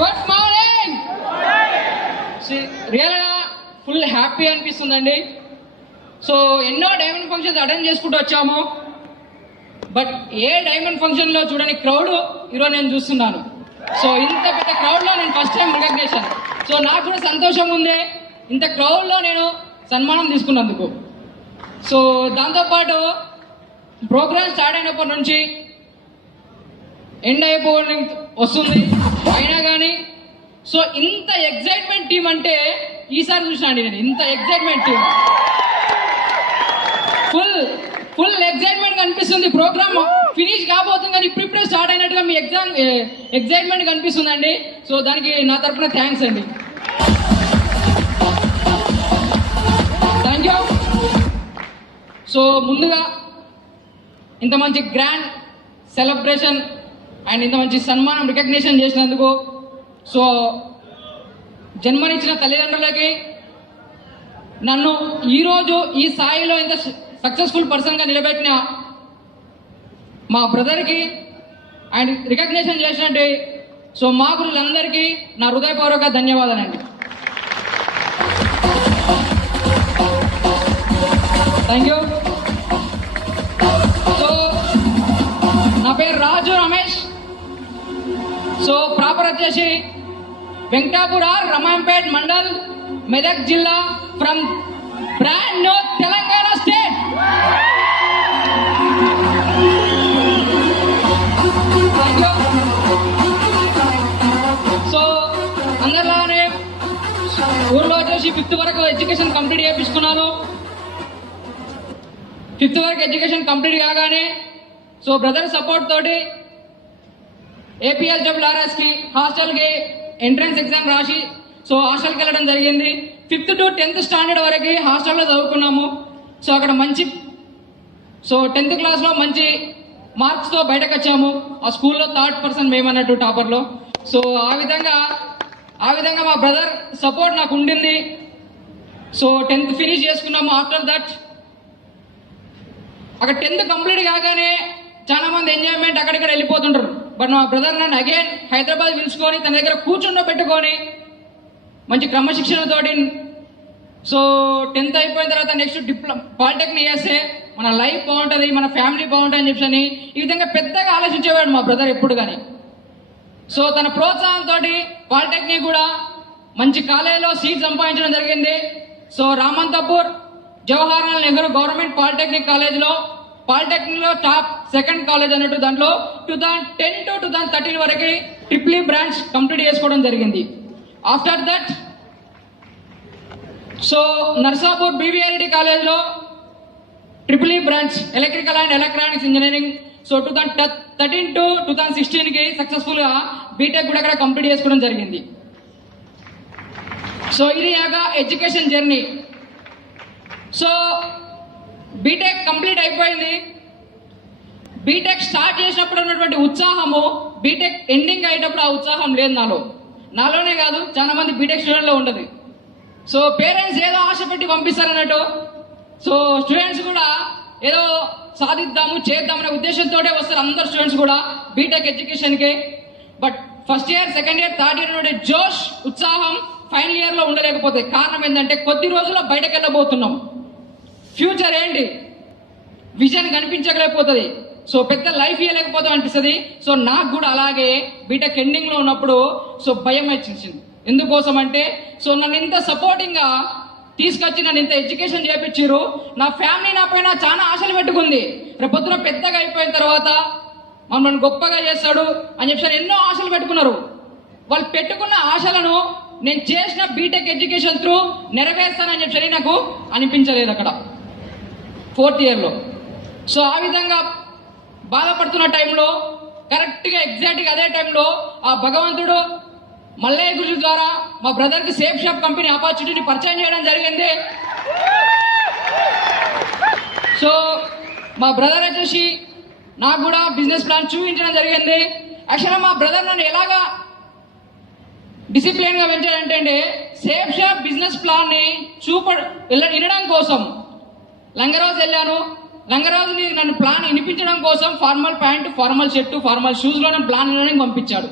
Good morning. రియల్గా full happy అనిపిస్తుందండి. So ఎన్నో డైమండ్ ఫంక్షన్స్ అటెండ్ చేసుకుంటూ వచ్చాము. బట్ ఏ డైమండ్ ఫంక్షన్లో చూడని క్రౌడ్ ఈరోజు నేను చూస్తున్నాను. సో ఇంత పెద్ద క్రౌడ్లో నేను ఫస్ట్ టైం రికగ్నేషన్. సో నాకు కూడా సంతోషం ఉంది ఇంత క్రౌడ్లో నేను సన్మానం తీసుకున్నందుకు. సో దాంతోపాటు ప్రోగ్రామ్ స్టార్ట్ అయినప్పటి నుంచి ఎండ్ అయిపోవడం వస్తుంది అయినా కానీ సో ఇంత ఎగ్జైట్మెంట్ టీం అంటే ఈసారి చూసాను నేను. ఇంత ఎగ్జైట్మెంట్ టీం ఫుల్ ఎగ్జైట్మెంట్ కనిపిస్తుంది. ప్రోగ్రామ్ ఫినిష్ కాబోతుంది కానీ ఇప్పుడిప్పుడే స్టార్ట్ అయినట్టుగా మీ ఎగ్జైట్మెంట్ కనిపిస్తుందండి. సో దానికి నా తరఫున థ్యాంక్స్ అండి. Thank you. సో ముందుగా ఇంత మంచి గ్రాండ్ సెలబ్రేషన్ అండ్ ఇంత మంచి సన్మానం రికగ్నిషన్ చేసినందుకు సో జన్మనిచ్చిన తల్లిదండ్రులకి, నన్ను ఈరోజు ఈ స్థాయిలో ఇంత సక్సెస్ఫుల్ పర్సన్గా నిలబెట్టిన మా బ్రదర్కి అండ్ రికగ్నిషన్ చేసినట్టు సో మా గురువులందరికీ నా హృదయపూర్వక ధన్యవాదాలండి. Thank you. సో నా పేరు రాజు రమేష్. సో ప్రాపర్ వచ్చేసి వెంకటాపుర రమాయంపేట్ మండల్, మెదక్ జిల్లా, from brand new Telangana state. So అందరిలానే ఊళ్ళో వచ్చేసి 5th వరకు ఎడ్యుకేషన్ కంప్లీట్ చేయించుకున్నాను. 5th వరకు ఎడ్యుకేషన్ కంప్లీట్ కాగానే సో బ్రదర్ సపోర్ట్ తోటి APSRRSకి హాస్టల్కి ఎంట్రన్స్ ఎగ్జామ్ రాసి సో హాస్టల్కి వెళ్ళడం జరిగింది. 5th to 10th స్టాండర్డ్ వరకు హాస్టల్లో చదువుకున్నాము. సో అక్కడ మంచి 10th క్లాస్లో మంచి మార్క్స్తో బయటకు వచ్చాము. ఆ స్కూల్లో 3rd పర్సన్ మేమన్నట్టు టాపర్లో. సో ఆ విధంగా మా బ్రదర్ సపోర్ట్ నాకు ఉండింది. సో 10th ఫినిష్ చేసుకున్నాము. ఆఫ్టర్ దట్ అక్కడ 10th కంప్లీట్ కాగానే చాలా మంది ఎంజాయ్మెంట్ అక్కడిక్కడ వెళ్ళిపోతుంటారు. బట్ మా బ్రదర్ నన్ను అగైన్ హైదరాబాద్ పిలుచుకొని తన దగ్గర కూర్చుండబెట్టుకొని మంచి క్రమశిక్షణతోటి సో 10th అయిపోయిన తర్వాత నెక్స్ట్ పాలిటెక్నిక్ చేస్తే మన లైఫ్ బాగుంటుంది, మన ఫ్యామిలీ బాగుంటుంది అని చెప్పని ఈ విధంగా పెద్దగా ఆలోచించేవాడు మా బ్రదర్ ఎప్పుడు కానీ. సో తన ప్రోత్సాహంతో పాలిటెక్నిక్ కూడా మంచి కాలేజీలో సీట్ సంపాదించడం జరిగింది. So Ramanthapur Jawaharlal Nehru government polytechnic కాలేజ్లో పాలిటెక్నిక్లో టాప్ 2nd కాలేజ్ అన్నట్టు దాంట్లో 2010 to 2013 వరకు ట్రిపుల్ బ్రాంచ్ కంప్లీట్ చేసుకోవడం జరిగింది. After that so Narsapur BVRD కాలేజ్లో triple branch electrical and electronics engineering so 2013 to 2016కి సక్సెస్ఫుల్గా బీటెక్ కూడా అక్కడ కంప్లీట్ చేసుకోవడం జరిగింది. సో ఇది యాగా education journey. So BTech complete అయిపోయింది. బీటెక్ స్టార్ట్ చేసినప్పుడు ఉన్నటువంటి ఉత్సాహము బీటెక్ ఎండింగ్ అయ్యేటప్పుడు ఆ ఉత్సాహం లేదు నాలోనే కాదు చాలా మంది బీటెక్ స్టూడెంట్లో ఉండదు. సో పేరెంట్స్ ఏదో ఆశ పెట్టి పంపిస్తారన్నట్టు సో స్టూడెంట్స్ కూడా ఏదో సాధిద్దాము చేద్దామనే ఉద్దేశంతో వస్తారు అందరు స్టూడెంట్స్ కూడా బీటెక్ ఎడ్యుకేషన్కి. But first year, second year, third year ఉండే జోష్, ఉత్సాహం ఫైనల్ ఇయర్లో ఉండలేకపోతే కారణం ఏంటంటే కొద్ది రోజుల్లో బయటకు వెళ్ళబోతున్నాం. ఫ్యూచర్ ఏంటి విజన్ కనిపించలేకపోతుంది. సో పెద్ద లైఫ్ ఇవ్వలేకపోతాం అనిపిస్తుంది. సో నాకు కూడా అలాగే బీటెక్ ఎండింగ్లో ఉన్నప్పుడు సో భయం వచ్చింది. ఎందుకోసం అంటే సో నన్ను ఇంత సపోర్టింగ్గా తీసుకొచ్చి నన్ను ఇంత ఎడ్యుకేషన్ చేయించారు. నా ఫ్యామిలీ నా పైన చాలా ఆశలు పెట్టుకుంది. రేపొద్దున పెద్దగా అయిపోయిన తర్వాత మమ్మల్ని గొప్పగా చేస్తాడు అని చెప్పి ఎన్నో ఆశలు పెట్టుకున్నారు. వాళ్ళు పెట్టుకున్న ఆశలను నేను చేసిన బీటెక్ ఎడ్యుకేషన్ త్రూ నెరవేర్స్తానని చెప్పి నాకు అనిపించలేదు అక్కడ 4th ఇయర్లో. సో ఆ విధంగా బాధపడుతున్న టైంలో కరెక్ట్గా ఎగ్జాక్ట్గా అదే టైంలో ఆ భగవంతుడు మల్లయ్య గురు ద్వారా మా బ్రదర్కి సేఫ్ షాప్ కంపెనీ ఆపర్చునిటీ పరిచయం చేయడం జరిగింది. సో మా బ్రదర్ వచ్చేసి నాకు కూడా బిజినెస్ ప్లాన్ చూపించడం జరిగింది. యాక్చువల్గా మా బ్రదర్ నన్ను ఎలాగా డిసిప్లిన్గా పెంచాడంటే సేఫ్ షాప్ బిజినెస్ ప్లాన్ని వినడం కోసం లంగరాజు వెళ్ళాను. లంగరాజుని నన్ను ప్లాన్ వినిపించడం కోసం formal pant, formal shirt, formal షూస్లో ప్లాన్ వినడానికి పంపించాడు.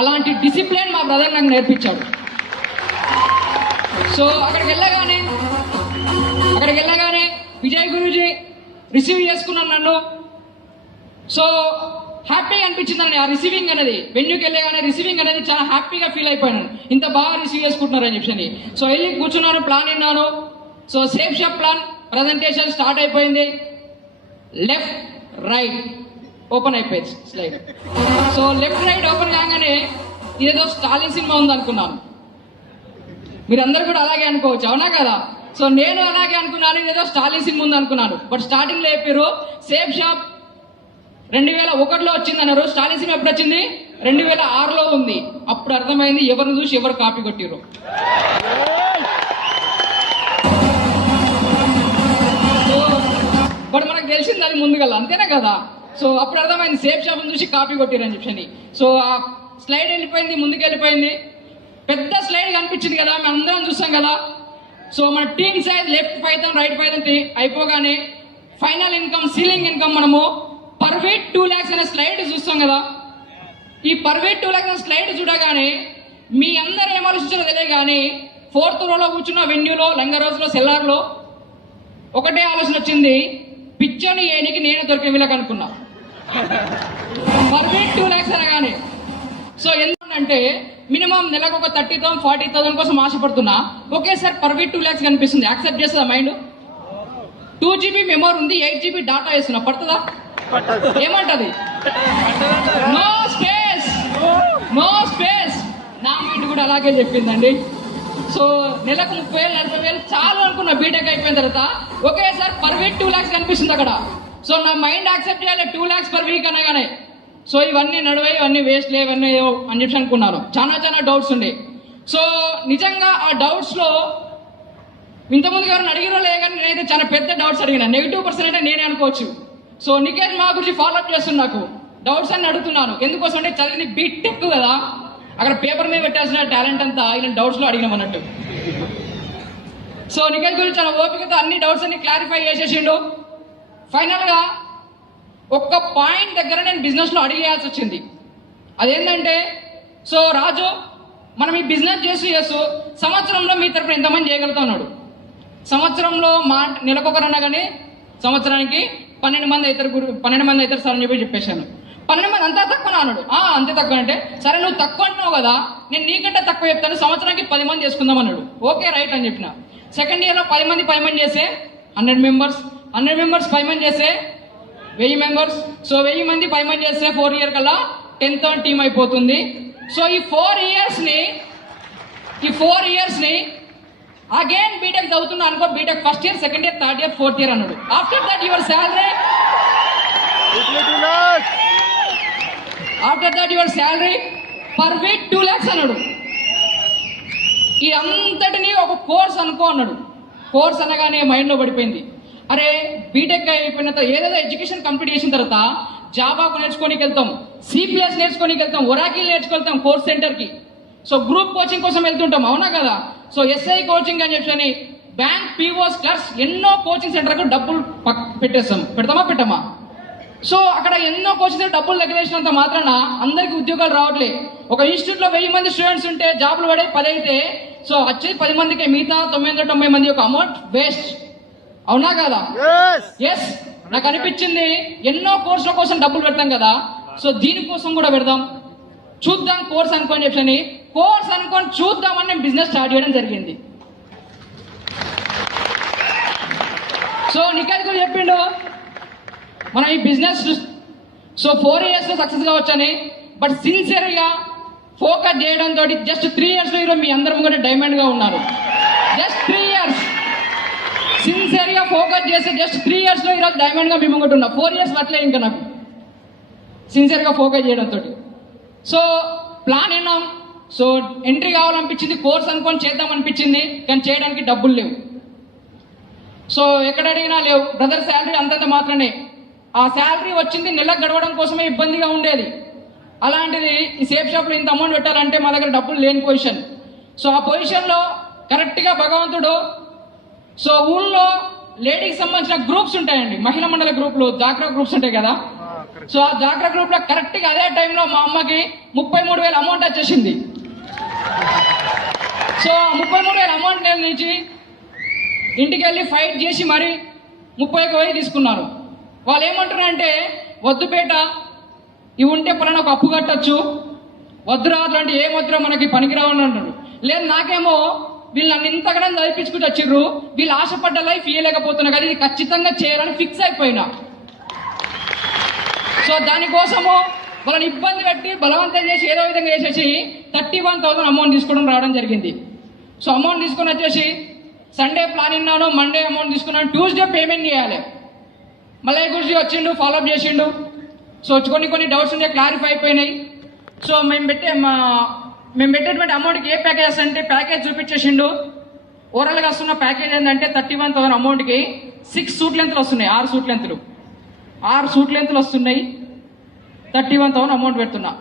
అలాంటి డిసిప్లిన్ మా బ్రదర్ నాకు నేర్పించాడు. సో అక్కడికి వెళ్ళగానే విజయ్ గురూజీ రిసీవ్ చేసుకున్నాను నన్ను. సో హ్యాపీగా అనిపించిందండి ఆ రిసీవింగ్ అనేది. వెన్యూకి వెళ్ళగానే రిసీవింగ్ అనేది చాలా హ్యాపీగా ఫీల్ అయిపోయాను, ఇంత బాగా రిసీవ్ చేసుకుంటున్నారని చెప్పి. సో వెళ్ళి కూర్చున్నాను, ప్లాన్ విన్నాను. So safe shop plan presentation start అయిపోయింది. లెఫ్ట్ రైట్ ఓపెన్ అయిపోయింది slide. So left right open కాగానే ఇదేదో స్టాలిన్ సినిమా ఉంది అనుకున్నాను. మీరందరూ కూడా అలాగే అనుకోవచ్చు, అవునా కదా? సో నేను అలాగే అనుకున్నాను, ఇదేదో స్టాలిన్ సినిమా ఉంది అనుకున్నాను. బట్ స్టార్టింగ్ లో చెప్పారు సేఫ్ షాప్ 2001లో వచ్చింది అన్నారు. స్టాలిన్ సినిమా ఎప్పుడు వచ్చింది? 2006లో ఉంది. అప్పుడు అర్థమైంది ఎవరిని చూసి ఎవరు కాపీ కొట్టిరు. బట్ మనకు తెలిసింది అది ముందుగా, అంతేనా కదా? సో అప్పుడు అర్థమైంది సేఫ్ షాప్ చూసి కాపీ కొట్టిరని చెప్పి. సో ఆ స్లైడ్ వెళ్ళిపోయింది, ముందుకు వెళ్ళిపోయింది. పెద్ద స్లైడ్ కనిపించింది కదా, మేము అందరం చూస్తాం కదా. సో మన team size left Python right Python అయిపోగానే ఫైనల్ ఇన్కమ్ సీలింగ్ ఇన్కమ్ మనము పర్ వీక్ 2 lakhs అనే స్లైడ్ చూస్తాం కదా. ఈ పర్ వీక్ 2 lakhs అనే స్లైడ్ చూడగానే మీ అందరు ఏం ఆలోచించారో తెలియదు కానీ 4th రోలో కూర్చున్న వెన్యూలో, లంగరోజులో, సెల్లార్లో ఒకటే ఆలోచన వచ్చింది, పిచ్చోని ఏనికి నేను దొరికే వీళ్ళకి అనుకున్నా. పర్ వీక్ 2 lakhs అనగానే సో ఎందుకంటే మినిమం నెలకు ఒక 30,000 40,000 కోసం ఆశపడుతున్నా. ఒకేసారి పర్ వీక్ 2 lakhs కనిపిస్తుంది. యాక్సెప్ట్ చేస్తుందా మైండ్? 2 GB మెమరీ ఉంది, 8 GB డాటా వేస్తున్నా, పడుతుందా? ఏమంటది? No space, no space. నా మైండ్ కూడా అలాగే చెప్పిందండి. సో నెలకు 30,000 40,000 చాలు అనుకున్నా. బీటెక్ అయిపోయిన తర్వాత ఒకేసారి పర్ వీక్ 2 lakhs కనిపిస్తుంది అక్కడ. సో నా మైండ్ యాక్సెప్ట్ చేయాలి 2 lakhs పర్ వీక్ అనగానే. సో ఇవన్నీ నడువై, ఇవన్నీ వేస్ట్ లే, ఇవన్నీ అని చెప్పి అనుకున్నాను. చాలా డౌట్స్ ఉండే. సో నిజంగా ఆ డౌట్స్ లో ఇంతకుముందు గారు అడిగిరో లే కానీ నేనైతే చాలా పెద్ద డౌట్స్ అడిగినా. -% అంటే నేనే అనుకోవచ్చు. సో నికేష్ మా గురించి ఫాలో అప్ చేస్తున్నా, నాకు డౌట్స్ అన్ని అడుగుతున్నాను. ఎందుకోసం అంటే చదివింది బీటెక్ కదా, అక్కడ పేపర్ మీద పెట్టాల్సిన టాలెంట్ అంతా ఇలా డౌట్స్ లో అడిగినాం అన్నట్టు. సో నికేష్ గురించి చాలా ఓపికతో అన్ని డౌట్స్ అన్ని క్లారిఫై చేసేసిండు. ఫైనల్ గా ఒక్క పాయింట్ దగ్గర నేను బిజినెస్ లో అడిగేయాల్సి వచ్చింది. అదేంటంటే, సో రాజు మనం ఈ బిజినెస్ చేస్తూ సంవత్సరంలో మీ తరపున ఎంతమంది చేయగలుగుతా ఉన్నాడు. సంవత్సరంలో నెలకొకరన్నా కానీ సంవత్సరానికి 12 మంది అవుతారు సార్ అని చెప్పేశాను. 12 మంది అంతా తక్కువ అన్నాడు. అంతే తక్కువ అంటే, సరే నువ్వు తక్కువ అంటున్నావు కదా, నేను నీకంటే తక్కువ చెప్తాను, సంవత్సరానికి 10 మంది చేసుకుందాం అన్నాడు. ఓకే రైట్ అని చెప్పిన. సెకండ్ ఇయర్ లో 10 మంది చేస్తే 100 మెంబర్స్, 100 మెంబర్స్ 10 మంది చేస్తే 1000 మెంబర్స్. సో 1000 మంది 10 మంది చేస్తే 4 year కల్లా 10,000 టీమ్ అయిపోతుంది. సో ఈ 4 years ని అగైన్ బీటెక్ చదువుతున్నా అనుకో, BTech first year, second year, third year, fourth year అన్నాడు. After that your salary per week 2 lakhs అన్నాడు. ఈ అంతటిని ఒక కోర్స్ అనుకో అన్నాడు. కోర్స్ అనగానే మైండ్ లో పడిపోయింది. అరే బీటెక్ అయిపోయిన తర్వాత ఏదేదో ఎడ్యుకేషన్ కంప్లీట్ చేసిన తర్వాత జావాకు నేర్చుకోనికి వెళ్తాం, C+ నేర్చుకోనికి వెళ్తాం, ఒరాకిల్ నేర్చుకెళ్తాం కోర్స్ సెంటర్ కి. సో గ్రూప్ కోచింగ్ కోసం వెళ్తుంటాం, అవునా కదా? సో SI కోచింగ్ అని చెప్పి బ్యాంక్, POs, క్లర్క్స్ ఎన్నో కోచింగ్ సెంటర్కు డబ్బులు పెట్టామా? సో అక్కడ ఎన్నో కోచింగ్ సెంటర్ డబ్బులు దగ్గరేసినంత మాత్రాన అందరికి ఉద్యోగాలు రావట్లే. ఒక ఇన్స్టిట్యూట్ లో 1000 మంది స్టూడెంట్స్ ఉంటే జాబ్లు పడే 10 అయితే, సో వచ్చేది 10 మందికి, మిగతా 990 మంది యొక్క అమౌంట్ వేస్ట్, అవునా కదా? ఎస్, నాకు అనిపించింది ఎన్నో కోర్సుల కోసం డబ్బులు పెడతాం కదా, సో దీనికోసం కూడా పెడదాం, చూద్దాం కోర్స్ అనుకోని చెప్పని కోర్స్ అనుకోని చూద్దామని నేను బిజినెస్ స్టార్ట్ చేయడం జరిగింది. సో నిఖిల్ కూడా చెప్పిండు మనం ఈ బిజినెస్ సో 4 years లో సక్సెస్ కావచ్చని. బట్ సిన్సియర్ గా ఫోకస్ చేయడంతో జస్ట్ 3 years లో ఈరోజు మీ అందరం కూడా డైమండ్ గా ఉన్నారు. జస్ట్ 3 years సిన్సియర్ గా ఫోకస్ చేస్తే జస్ట్ 3 years లో ఈరోజు డైమండ్ గా మేము కూడా ఉన్నాం. 4 years పట్లే ఇంకా నాకు సిన్సియర్ గా ఫోకస్ చేయడంతో. సో ప్లాన్ విన్నాం. సో ఎంట్రీ కావాలనిపించింది, కోర్స్ అనుకొని చేద్దాం అనిపించింది, కానీ చేయడానికి డబ్బులు లేవు. సో ఎక్కడ అడిగినా లేవు. బ్రదర్ శాలరీ అంతంత మాత్రమే. ఆ శాలరీ వచ్చింది నెలకు గడవడం కోసమే ఇబ్బందిగా ఉండేది. అలాంటిది ఈ సేఫ్ షాప్ లో ఇంత అమౌంట్ పెట్టాలంటే మా దగ్గర డబ్బులు లేని పొజిషన్. సో ఆ పొజిషన్ లో కరెక్ట్ గా భగవంతుడు, సో ఊళ్ళో లేడీకి సంబంధించిన గ్రూప్స్ ఉంటాయండి, మహిళా మండల గ్రూపులు, డాక్రా గ్రూప్స్ ఉంటాయి కదా. సో ఆ డ్వాక్రా గ్రూప్ లో కరెక్ట్ గా అదే టైంలో మా అమ్మకి 33,000 అమౌంట్ వచ్చేసింది. సో 33,000 అమౌంట్ నేను నుంచి ఇంటికి వెళ్ళి ఫైట్ చేసి మరి 31,000 తీసుకున్నారు. వాళ్ళు ఏమంటారంటే వద్దుపేట ఇవి ఉంటే పలానా ఒక అప్పు కట్టచ్చు, వద్దురా అట్లాంటి ఏం వద్దురా మనకి పనికిరావని అంటారు. లేదు నాకేమో వీళ్ళు నన్ను ఇంతగానే చదివించుకుంటూ వచ్చిర్రు, వీళ్ళు ఆశపడ్డ లైఫ్ ఇయ్యలేకపోతున్నా కదా, ఇది ఖచ్చితంగా చేయాలని ఫిక్స్ అయిపోయినా. సో దానికోసము వాళ్ళని ఇబ్బంది పెట్టి బలవంతం చేసి ఏదో విధంగా చేసేసి 31,000 అమౌంట్ తీసుకోవడం రావడం జరిగింది. సో అమౌంట్ తీసుకొని వచ్చేసి సండే ప్లాన్ విన్నాను, మండే అమౌంట్ తీసుకున్నాను, ట్యూస్డే పేమెంట్ చేయాలి. మళ్ళీ గురించి వచ్చిండు, ఫాలోఅప్ చేసిండు. సో కొన్ని డౌట్స్ ఉంటే క్లారిఫై అయిపోయినాయి. సో మేము పెట్టేటువంటి అమౌంట్కి ఏ ప్యాకేజ్ అంటే ప్యాకేజ్ చూపించేసిండు. ఓవరాల్గా వస్తున్న ప్యాకేజ్ ఏంటంటే 31,000 అమౌంట్కి 6 సూట్ లెంత్లు వస్తున్నాయి, 6 సూట్ లెంత్లు వస్తున్నాయి. 31,000 అమౌంట్ పెడుతున్నా.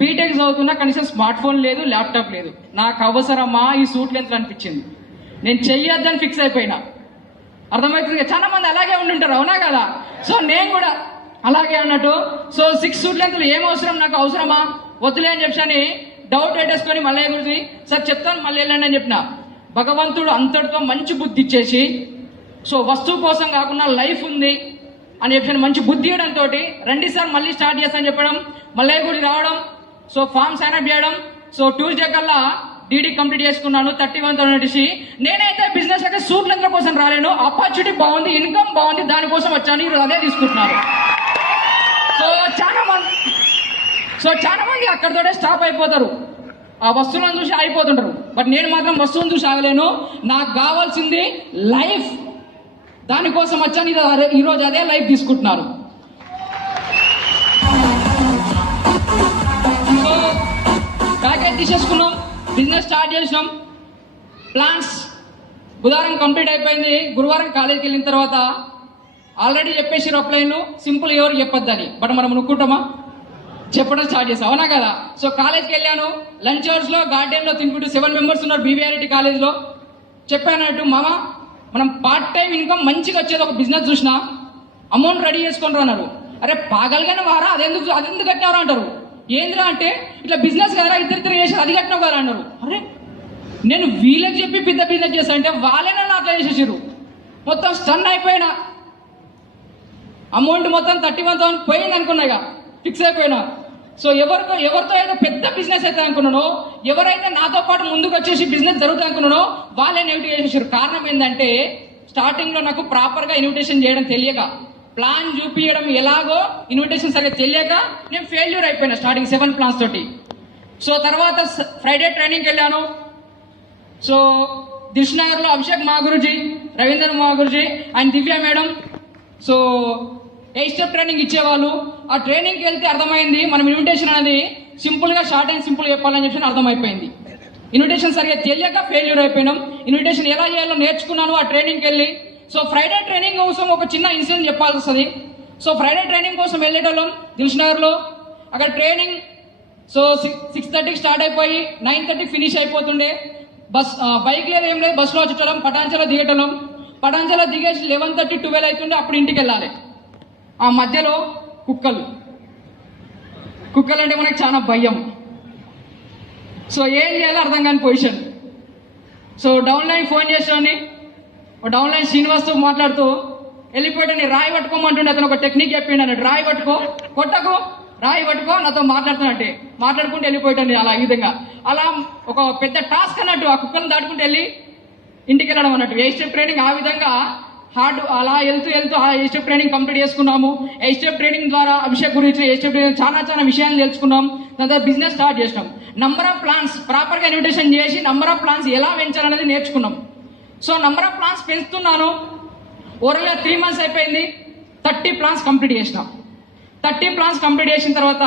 బీటెక్ చదువుతున్నా, కనీసం స్మార్ట్ ఫోన్ లేదు, ల్యాప్టాప్ లేదు. నాకు అవసరమా ఈ సూట్ లెంత్లు అనిపించింది. నేను చెయ్యొద్దని ఫిక్స్ అయిపోయినా. అర్థమవుతుంది, చాలా మంది అలాగే ఉండుంటారు, అవునా కదా? సో నేను కూడా అలాగే అన్నట్టు. సో 6 సూట్ లెంత్లు ఏం అవసరం, నాకు అవసరమా వద్దులే అని చెప్పని డౌట్ పెట్టేసుకొని మళ్ళీ గురించి సార్ చెప్తాను మళ్ళీ వెళ్ళండి అని చెప్పిన. భగవంతుడు అంతటితో మంచి బుద్ధి ఇచ్చేసి, సో వస్తువు కోసం కాకుండా లైఫ్ ఉంది అని చెప్పి మంచి బుద్ధి ఇవ్వడంతో రండి సార్ మళ్ళీ స్టార్ట్ చేస్తానని చెప్పడం, మళ్ళీ గురించి రావడం, సో ఫామ్ సైన్ అప్ చేయడం. సో ట్యూస్డే కల్లా డీడీ కంప్లీట్ చేసుకున్నాను. 31,000 నేనైతే బిజినెస్ అయితే సూట్ లెంత్ల కోసం రాలేను, ఆపర్చునిటీ బాగుంది, ఇన్కమ్ బాగుంది, దానికోసం వచ్చాను. ఈరోజు అదే తీసుకుంటున్నారు. సో చాలా మంది అక్కడితోనే స్టాప్ అయిపోతారు, ఆ వస్తువులను చూసి అయిపోతుంటారు. బట్ నేను మాత్రం వస్తువులను చూసి ఆగలేను. నాకు కావాల్సింది లైఫ్, దానికోసం వచ్చాను. ఈరోజు అదే లైఫ్ తీసుకుంటున్నారు. సో ప్యాకేజ్ తీసేసుకున్నాం, బిజినెస్ స్టార్ట్ చేసినాం. ప్లాన్స్ బుధవారం కంప్లీట్ అయిపోయింది. గురువారం కాలేజీకి వెళ్ళిన తర్వాత ఆల్రెడీ చెప్పేసి అప్లైన్లు సింపుల్ ఎవరు చెప్పొద్దని, బట్ మనం అనుకుంటామా, చెప్పడం స్టార్ట్ చేసాం, అవునా కదా? సో కాలేజ్కి వెళ్ళాను. లంచ్ అవర్స్ లో గార్డెన్ లో తినుకుంటూ 7 మెంబర్స్ ఉన్నారు బీవీఆర్టీ కాలేజ్ లో. చెప్పానట్టు మామ మనం పార్ట్ టైం ఇన్కమ్ మంచిగా వచ్చేది ఒక బిజినెస్ చూసినా, అమౌంట్ రెడీ చేసుకుంటారు అన్నారు. అరే పాగలిగానే వారా, అదెందుకు కట్టినవారా అంటారు. ఏంద్రా అంటే ఇట్లా బిజినెస్ కదా, ఇద్దరు చేసి అది కట్టినావు కదా అన్నారు. అరే నేను వీళ్ళకి చెప్పి పెద్ద బిజినెస్ చేస్తా అంటే వాళ్ళే నన్ను అట్లా చేసేసారు. మొత్తం స్టన్ అయిపోయినా. అమౌంట్ మొత్తం 31,000 పోయింది అనుకున్నాయిగా, ఫిక్స్ అయిపోయినా. సో ఎవరితో అయితే పెద్ద బిజినెస్ అయితే అనుకున్నానో, ఎవరైతే నాతో పాటు ముందుకు వచ్చేసి బిజినెస్ జరుగుతుంది అనుకున్నానో వాళ్ళే నెగిటివ్ చేసేసారు. కారణం ఏంటంటే స్టార్టింగ్ లో నాకు ప్రాపర్ గా ఇన్విటేషన్ చేయడం తెలియక, ప్లాన్ చూపించడం ఎలాగో ఇన్విటేషన్ సరిగ్గా తెలియక నేను ఫెయిల్యూర్ అయిపోయినా స్టార్టింగ్ 7 ప్లాన్స్ తోటి. సో తర్వాత ఫ్రైడే ట్రైనింగ్కి వెళ్ళాను. సో దిల్షునగర్ లో అభిషేక్ మా గురుజీ, రవీందర్ మా Guruji and Divya madam so 8 step training ఇచ్చేవాళ్ళు. ఆ ట్రైనింగ్కి వెళ్తే అర్థమైంది మనం ఇన్విటేషన్ అనేది సింపుల్ గా షార్ట్ అండ్ సింపుల్ చెప్పాలని చెప్పి అర్థమైపోయింది. ఇన్విటేషన్ సరిగ్గా తెలియక ఫెయిల్యూర్ అయిపోయినాం. ఇన్విటేషన్ ఎలా చేయాలో నేర్చుకున్నాను ఆ ట్రైనింగ్కి వెళ్ళి. సో ఫ్రైడే ట్రైనింగ్ కోసం ఒక చిన్న ఇన్సిడెంట్ చెప్పాల్సి వస్తుంది. సో ఫ్రైడే ట్రైనింగ్ కోసం వెళ్ళేటోళ్ళం దిల్షునగర్ లో. అక్కడ ట్రైనింగ్ సో 6:30కి స్టార్ట్ అయిపోయి 9:30 ఫినిష్ అయిపోతుండే. బైక్ లేదు ఏం లేదు, బస్సులో వచ్చేటోళ్ళం, పటాన్చెలో దిగేటోళ్ళం. పటాన్చెలో దిగేసి 11:30 12 అవుతుండే, అప్పుడు ఇంటికి వెళ్ళాలి. ఆ మధ్యలో కుక్కలు అంటే మనకు చాలా భయం. సో ఏం చేయాలో అర్థం కాని position. So down line phone చేసాని, డౌన్ లైన్ శ్రీనివాస్తో మాట్లాడుతూ వెళ్ళిపోయాడని రాయి పట్టుకోమంటుండే. అతను ఒక టెక్నిక్ చెప్పిండు అన్నట్టు, రాయి పట్టుకో, కొట్టకు, రాయి పట్టుకో, నాతో మాట్లాడుతున్నట్టే మాట్లాడుకుంటూ వెళ్ళిపోయాడు. అలా ఈ విధంగా అలా ఒక పెద్ద టాస్క్ అన్నట్టు, ఆ కుక్కలను దాటుకుంటూ వెళ్ళి ఇంటికి వెళ్ళడం అన్నట్టు. 8 స్టెప్ ట్రైనింగ్ ఆ విధంగా హార్డ్ అలా వెళ్తూ ఆ 8 స్టెప్ ట్రైనింగ్ కంప్లీట్ చేసుకున్నాము. 8 స్టెప్ ట్రైనింగ్ ద్వారా అభిషేక్ గురించి 8 స్టెప్ ట్రైనింగ్ చాలా విషయాలు తెలుసుకున్నాం. దాని తర్వాత బిజినెస్ స్టార్ట్ చేసినాం. నంబర్ ఆఫ్ ప్లాన్స్ ప్రాపర్ గా ఇన్విటేషన్ చేసి నంబర్ ఆఫ్ ప్లాన్స్ ఎలా పెంచాలనేది నేర్చుకున్నాం. సో నంబర్ ఆఫ్ ప్లాన్స్ పెంచుతున్నాను. ఓవరాల్ గా 3 మంత్స్ అయిపోయింది. 30 ప్లాన్స్ కంప్లీట్ చేసినాం. 30 ప్లాన్స్ కంప్లీట్ చేసిన తర్వాత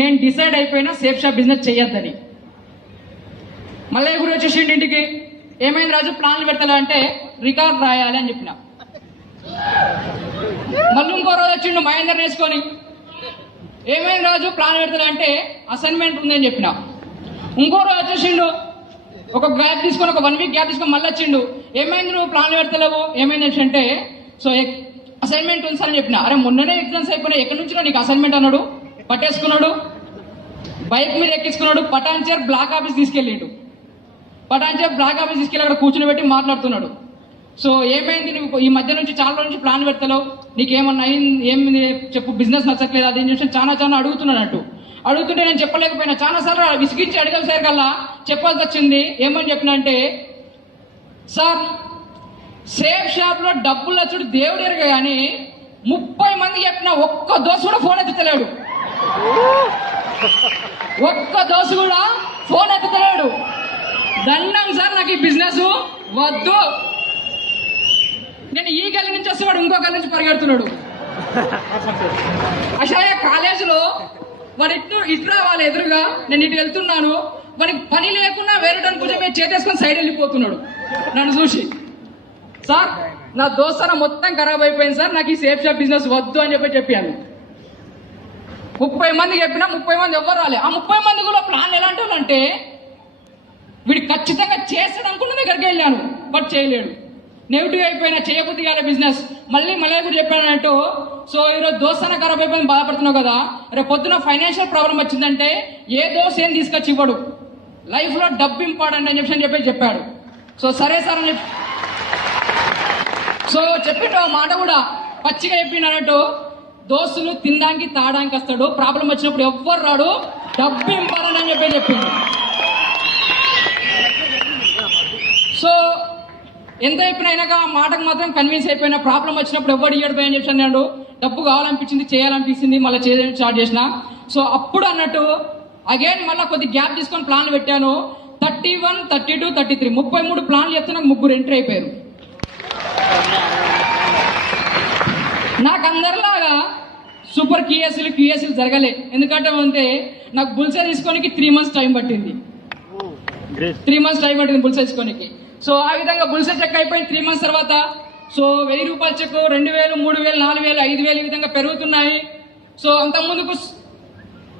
నేను డిసైడ్ అయిపోయినా సేఫ్ షాప్ బిజినెస్ చేయొద్దని. మళ్ళీ గురి వచ్చేసిండి ఇంటికి. ఏమైంది రాజు ప్లాన్లు పెడతా అంటే రికార్డ్ రాయాలి అని చెప్పిన. మళ్ళీ ఇంకో రోజు వచ్చిండు మహేందర్ వేసుకొని, ఏమైంది రాజు ప్లాన్ పెడతా అంటే అసైన్మెంట్ ఉందని చెప్పిన. ఇంకో రోజు వచ్చేసిండు, ఒక గ్యాప్ తీసుకొని, ఒక 1 వీక్ గ్యాప్ తీసుకొని మళ్ళీ వచ్చిండు. ఏమైంది నువ్వు ప్లాన్ పెడతలేవు, ఏమైంది అంటే సో అసైన్మెంట్ ఉంది సార్ అని చెప్పిన. అరే మొన్ననే ఎగ్జామ్స్ అయిపోయినాయి, ఎక్కడి నుంచిలో నీకు అసైన్మెంట్ అన్నాడు. పట్టేసుకున్నాడు, బైక్ మీద ఎక్కించుకున్నాడు, Patancheru black office తీసుకెళ్ళిండు. Patancheru black office తీసుకెళ్ళి అక్కడ కూర్చుని పెట్టి మాట్లాడుతున్నాడు. సో ఏమైంది, నువ్వు ఈ మధ్య నుంచి చాలా నుంచి ప్లాన్ పెడతావు, నీకేమన్నా ఏమి చెప్పు, బిజినెస్ నచ్చట్లేదు అది చెప్పి చాలా అడుగుతున్నాడు. అడుగుతుంటే నేను చెప్పలేకపోయినా, చాలా సార్లు విసిగించి అడిగేసారి కల్లా చెప్పాల్సి వచ్చింది. ఏమని చెప్పిన అంటే, సార్ సేఫ్ షాప్ లో డబ్బులు వచ్చుడు దేవుడు ఎరుగా కానీ 30 మంది చెప్పిన ఒక్క దోశ కూడా ఫోన్ ఎత్తుతలేడు. ఒక్క దోశ కూడా ఫోన్ ఎత్తుతలేడు. దండం సార్, నాకు ఈ బిజినెస్ వద్దు. నేను ఈ గల్లి నుంచి వస్తే వాడు ఇంకో గల్లి నుంచి పరిగెడుతున్నాడు. అసలు కాలేజీలో వాడు ఇటు రావాలి ఎదురుగా, నేను ఇటు వెళ్తున్నాను, వాడికి పని లేకుండా వేరే కొంచెం చేతేసుకొని సైడ్ వెళ్ళిపోతున్నాడు నన్ను చూసి. సార్ నా దోస్తన మొత్తం ఖరాబ్ అయిపోయింది సార్, నాకు ఈ సేఫ్ షాప్ బిజినెస్ వద్దు అని చెప్పాను. 30 మంది చెప్పినా 30 మంది ఎవ్వరు రాలే. ఆ 30 మంది కూడా ప్లాన్ ఎలాంటి వాళ్ళు అంటే, వీడు ఖచ్చితంగా చేస్తాడు అనుకున్న దగ్గరికి వెళ్ళాను, బట్ చేయలేడు. నెగిటివ్ అయిపోయినా, చేయబుద్ధి కాలే బిజినెస్. మళ్ళీ కూడా చెప్పానంటూ, సో ఈరోజు దోస్తన ఖరాబ్ అయిపోయింది బాధపడుతున్నావు కదా, రేపు పొద్దున ఫైనాన్షియల్ ప్రాబ్లం వచ్చిందంటే ఏ దోశ ఏం తీసుకొచ్చి ఇవ్వడు, లైఫ్ లో డబ్బు ఇంపార్టెంట్ అని చెప్పాడు. సో సరే సార్ అని సో చెప్పిండు. ఆ మాట కూడా పచ్చిగా చెప్పినట్టు, దోస్తులు తినడానికి తాడానికి వస్తాడు, ప్రాబ్లం వచ్చినప్పుడు ఎవ్వరు రాడు, డబ్బు ఇంపార్టెంట్ అని చెప్పిండు. సో ఎంత చెప్పినైనాక ఆ మాటకు మాత్రం కన్విన్స్ అయిపోయినా, ప్రాబ్లం వచ్చినప్పుడు ఎవరు ఇయ్యడు అని చెప్పి అన్నాడు. డబ్బు కావాలనిపించింది, చేయాలనిపించింది, మళ్ళీ చేయడం స్టార్ట్ చేసిన. సో అప్పుడు అన్నట్టు అగైన్ మళ్ళీ కొద్ది గ్యాప్ తీసుకొని ప్లాన్లు పెట్టాను. 31, 32, 33 33 ప్లాన్లు చెప్తే నాకు 3 ఎంట్రీ అయిపోయారు. నాకు అందరిలాగా సూపర్ క్యూఎస్లు జరగలే. ఎందుకంటే అంటే నాకు బుల్సే తీసుకోనికి 3 months టైం పట్టింది. 3 months టైం పట్టింది బుల్సే తీసుకోనికి. సో ఆ విధంగా బుల్సే చెక్ అయిపోయింది 3 months తర్వాత. సో 1000 రూపాయల చెక్ 2000, 3000, 4000, 5000 ఈ విధంగా పెరుగుతున్నాయి. సో అంత ముందుకు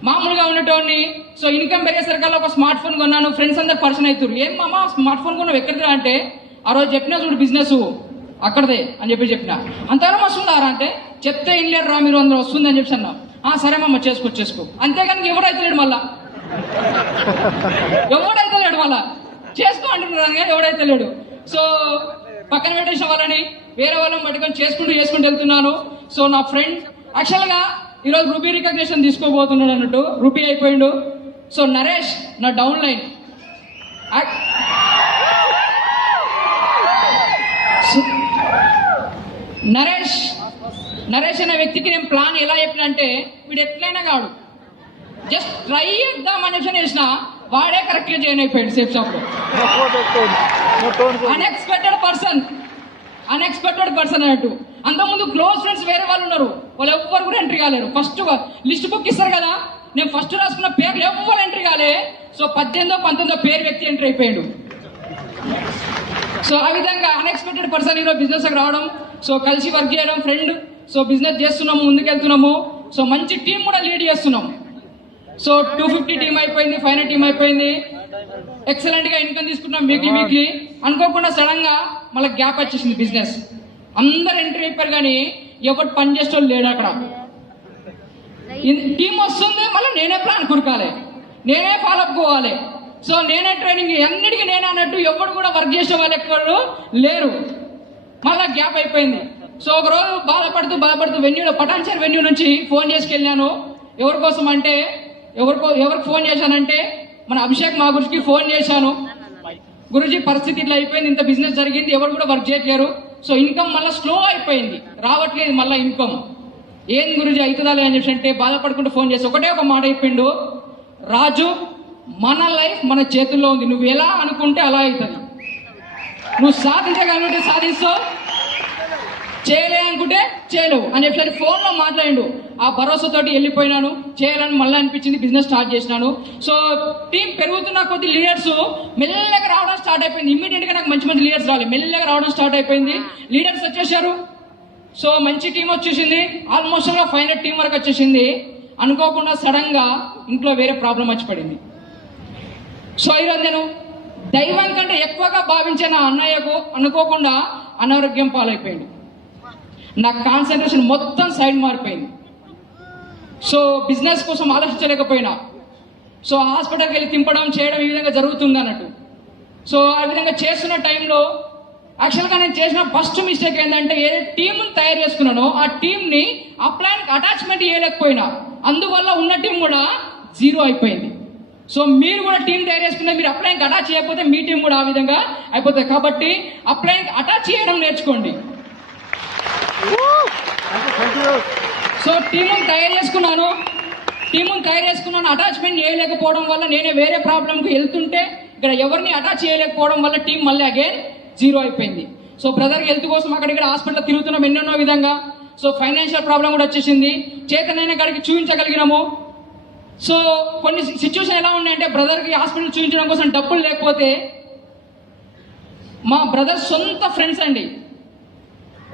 మామూలుగా ఉండేటోడిని. సో ఇన్కమ్ పెరిగేసరికల్లా ఒక స్మార్ట్ ఫోన్ కొన్నాను. ఫ్రెండ్స్ అందరు పర్సన్ అవుతారు, ఏం మామా స్మార్ట్ ఫోన్ కొన్నావు ఎక్కడిదా అంటే, ఆ రోజు చెప్పినా చూడు బిజినెస్ అక్కడదే అని చెప్పిన. అంతలో వస్తుందారా అంటే, చెప్తే ఇన్లేరు రా మీరు అందరూ వస్తుంది అని చెప్పి అన్నా. సరే మామ చేసుకో. అంతేగాని ఎవడైతలేడు మళ్ళా, మళ్ళా చేసుకో అంటున్నారు కానీ ఎవడైతే లేడు. సో పక్కన పెట్టేసిన వాళ్ళని వేరే వాళ్ళని పట్టుకొని చేసుకుంటూ వెళ్తున్నాను. సో నా ఫ్రెండ్ యాక్చువల్గా ఈరోజు రూబీ రికగ్నిషన్ తీసుకోబోతున్నాడు అన్నట్టు, రూబీ అయిపోయిండు. సో నరేష్ నా డౌన్ లైన్, నరేష్ అనే వ్యక్తికి నేను ప్లాన్ ఎలా చెప్పిన అంటే, వీడు ఎట్లయినా కాడు, జస్ట్ ట్రై చేద్దాం అనేసి చేసిన, వాడే కరెక్ట్ గా జాయిన్ అయిపోయాడు సేఫ్ షాప్ లో. అన్ఎక్స్పెక్టెడ్ పర్సన్ అన్నట్టు. అంతకుముందు క్లోజ్ ఫ్రెండ్స్ వేరే వాళ్ళు ఉన్నారు, వాళ్ళు ఎవ్వరు కూడా ఎంట్రీ కాలేరు. ఫస్ట్ లిస్ట్ బుక్ ఇస్తారు కదా, నేను ఫస్ట్ రాసుకున్న పేర్లు ఎవ్వరు ఎంట్రీ కాలే. సో 18వ 19వ పేరు వ్యక్తి ఎంట్రీ అయిపోయాడు. సో ఆ విధంగా అన్ఎక్స్పెక్టెడ్ పర్సన్ ఈరోజు బిజినెస్ రావడం, సో కలిసి వర్క్ చేయడం, ఫ్రెండ్. సో బిజినెస్ చేస్తున్నాము, ముందుకెళ్తున్నాము. సో మంచి టీం కూడా లీడ్ చేస్తున్నాం. సో 250 టీం అయిపోయింది, 500 టీం అయిపోయింది. ఎక్సలెంట్ గా ఇన్కమ్ తీసుకున్నాం వీక్లీ. అనుకోకుండా సడన్ గా మళ్ళీ గ్యాప్ వచ్చేసింది బిజినెస్. అందరు ఎంట్రీ అయిపోయారు కానీ ఎవరు పని చేసేవాళ్ళు లేడు అక్కడ. టీం వస్తుంది, మళ్ళీ నేనే ప్లాన్ కురకాలి, నేనే ఫాలోఅప్ పోవాలి. సో నేనే ట్రైనింగ్, అన్నిటికీ నేనే అన్నట్టు ఎవరు కూడా వర్క్ చేసే వాళ్ళు ఎక్కడు లేరు. మళ్ళా గ్యాప్ అయిపోయింది. సో ఒక రోజు బాధపడుతూ వెన్యూలో పటాన్చేర్ వెన్యూ నుంచి ఫోన్ చేసుకెళ్ళాను. ఎవరి కోసం అంటే, ఎవరికి ఫోన్ చేశానంటే మన అభిషేక్ మా గురించి ఫోన్ చేశాను. గురుజీ పరిస్థితి ఇట్లా అయిపోయింది, ఇంత బిజినెస్ జరిగింది, ఎవరు కూడా వర్క్ చేయట్లేరు. సో ఇన్కమ్ మళ్ళీ స్లో అయిపోయింది, రావట్లేదు మళ్ళీ ఇన్కమ్. ఏం గురుజీ అవుతుందా అని చెప్పి అంటే బాధపడుకుంటూ ఫోన్ చేసి ఒకటే ఒక మాట అయిపోయిండు, రాజు మన లైఫ్ మన చేతుల్లో ఉంది, నువ్వు ఎలా అనుకుంటే అలా అవుతుంది. నువ్వు సాధించగలిగితే సాధిస్తావు, చేయలేనుకుంటే చేయలేవు అని చెప్పి ఫోన్లో మాట్లాడిండు. ఆ భరోసాతోటి వెళ్ళిపోయినాను, చేయాలని మళ్ళీ అనిపించింది, బిజినెస్ స్టార్ట్ చేసినాను. సో టీం పెరుగుతున్న కొద్ది లీడర్స్ మెల్లగా రావడం స్టార్ట్ అయిపోయింది. ఇమ్మీడియట్ గా నాకు మంచి లీడర్స్ రాలేదు, మెల్లగా రావడం స్టార్ట్ అయిపోయింది. లీడర్స్ వచ్చేసారు. సో మంచి టీం వచ్చేసింది, ఆల్మోస్ట్ 500 టీం వరకు వచ్చేసింది. అనుకోకుండా సడన్ గా ఇంట్లో వేరే ప్రాబ్లం వచ్చి పడింది. సో ఈరోజు నేను దైవం కంటే ఎక్కువగా భావించే నా అన్నయ్యకు అనుకోకుండా అనారోగ్యం పాలైపోయాడు. నా కాన్సన్ట్రేషన్ మొత్తం సైడ్ మారిపోయింది. సో బిజినెస్ కోసం ఆలోచించలేకపోయినా, సో హాస్పిటల్కి వెళ్ళి తింపడం చేయడం ఈ విధంగా జరుగుతుంది అన్నట్టు. సో ఆ విధంగా చేస్తున్న టైంలో యాక్చువల్గా నేను చేసిన ఫస్ట్ మిస్టేక్ ఏంటంటే, ఏ టీంని తయారు చేసుకున్నానో ఆ టీంని ఆ ప్లాన్కి అటాచ్మెంట్ చేయలేకపోయినా, అందువల్ల ఉన్న టీం కూడా జీరో అయిపోయింది. సో మీరు కూడా టీం తయారు చేసుకున్న మీరు అప్లైన్కి అటాచ్ చేయకపోతే మీ టీం కూడా ఆ విధంగా అయిపోతుంది. కాబట్టి అప్లైన్కి అటాచ్ చేయడం నేర్చుకోండి. సో టీముని తయారు చేసుకున్నాను, అటాచ్మెంట్ చేయలేకపోవడం వల్ల నేనే వేరే ప్రాబ్లంకి వెళ్తుంటే ఇక్కడ ఎవరిని అటాచ్ చేయలేకపోవడం వల్ల టీం మళ్ళీ అగైన్ జీరో అయిపోయింది. సో బ్రదర్కి హెల్త్ కోసం అక్కడిక్కడ హాస్పిటల్ తిరుగుతున్నాం ఎన్నెన్నో విధంగా. సో ఫైనాన్షియల్ ప్రాబ్లం కూడా వచ్చేసింది, చేతనైనా కాడికి చూపించగలిగినాము. సో కొన్ని సిచ్యువేషన్ ఎలా ఉన్నాయంటే, బ్రదర్కి హాస్పిటల్ చూపించడం కోసం డబ్బులు లేకపోతే మా బ్రదర్ సొంత ఫ్రెండ్స్ అండి,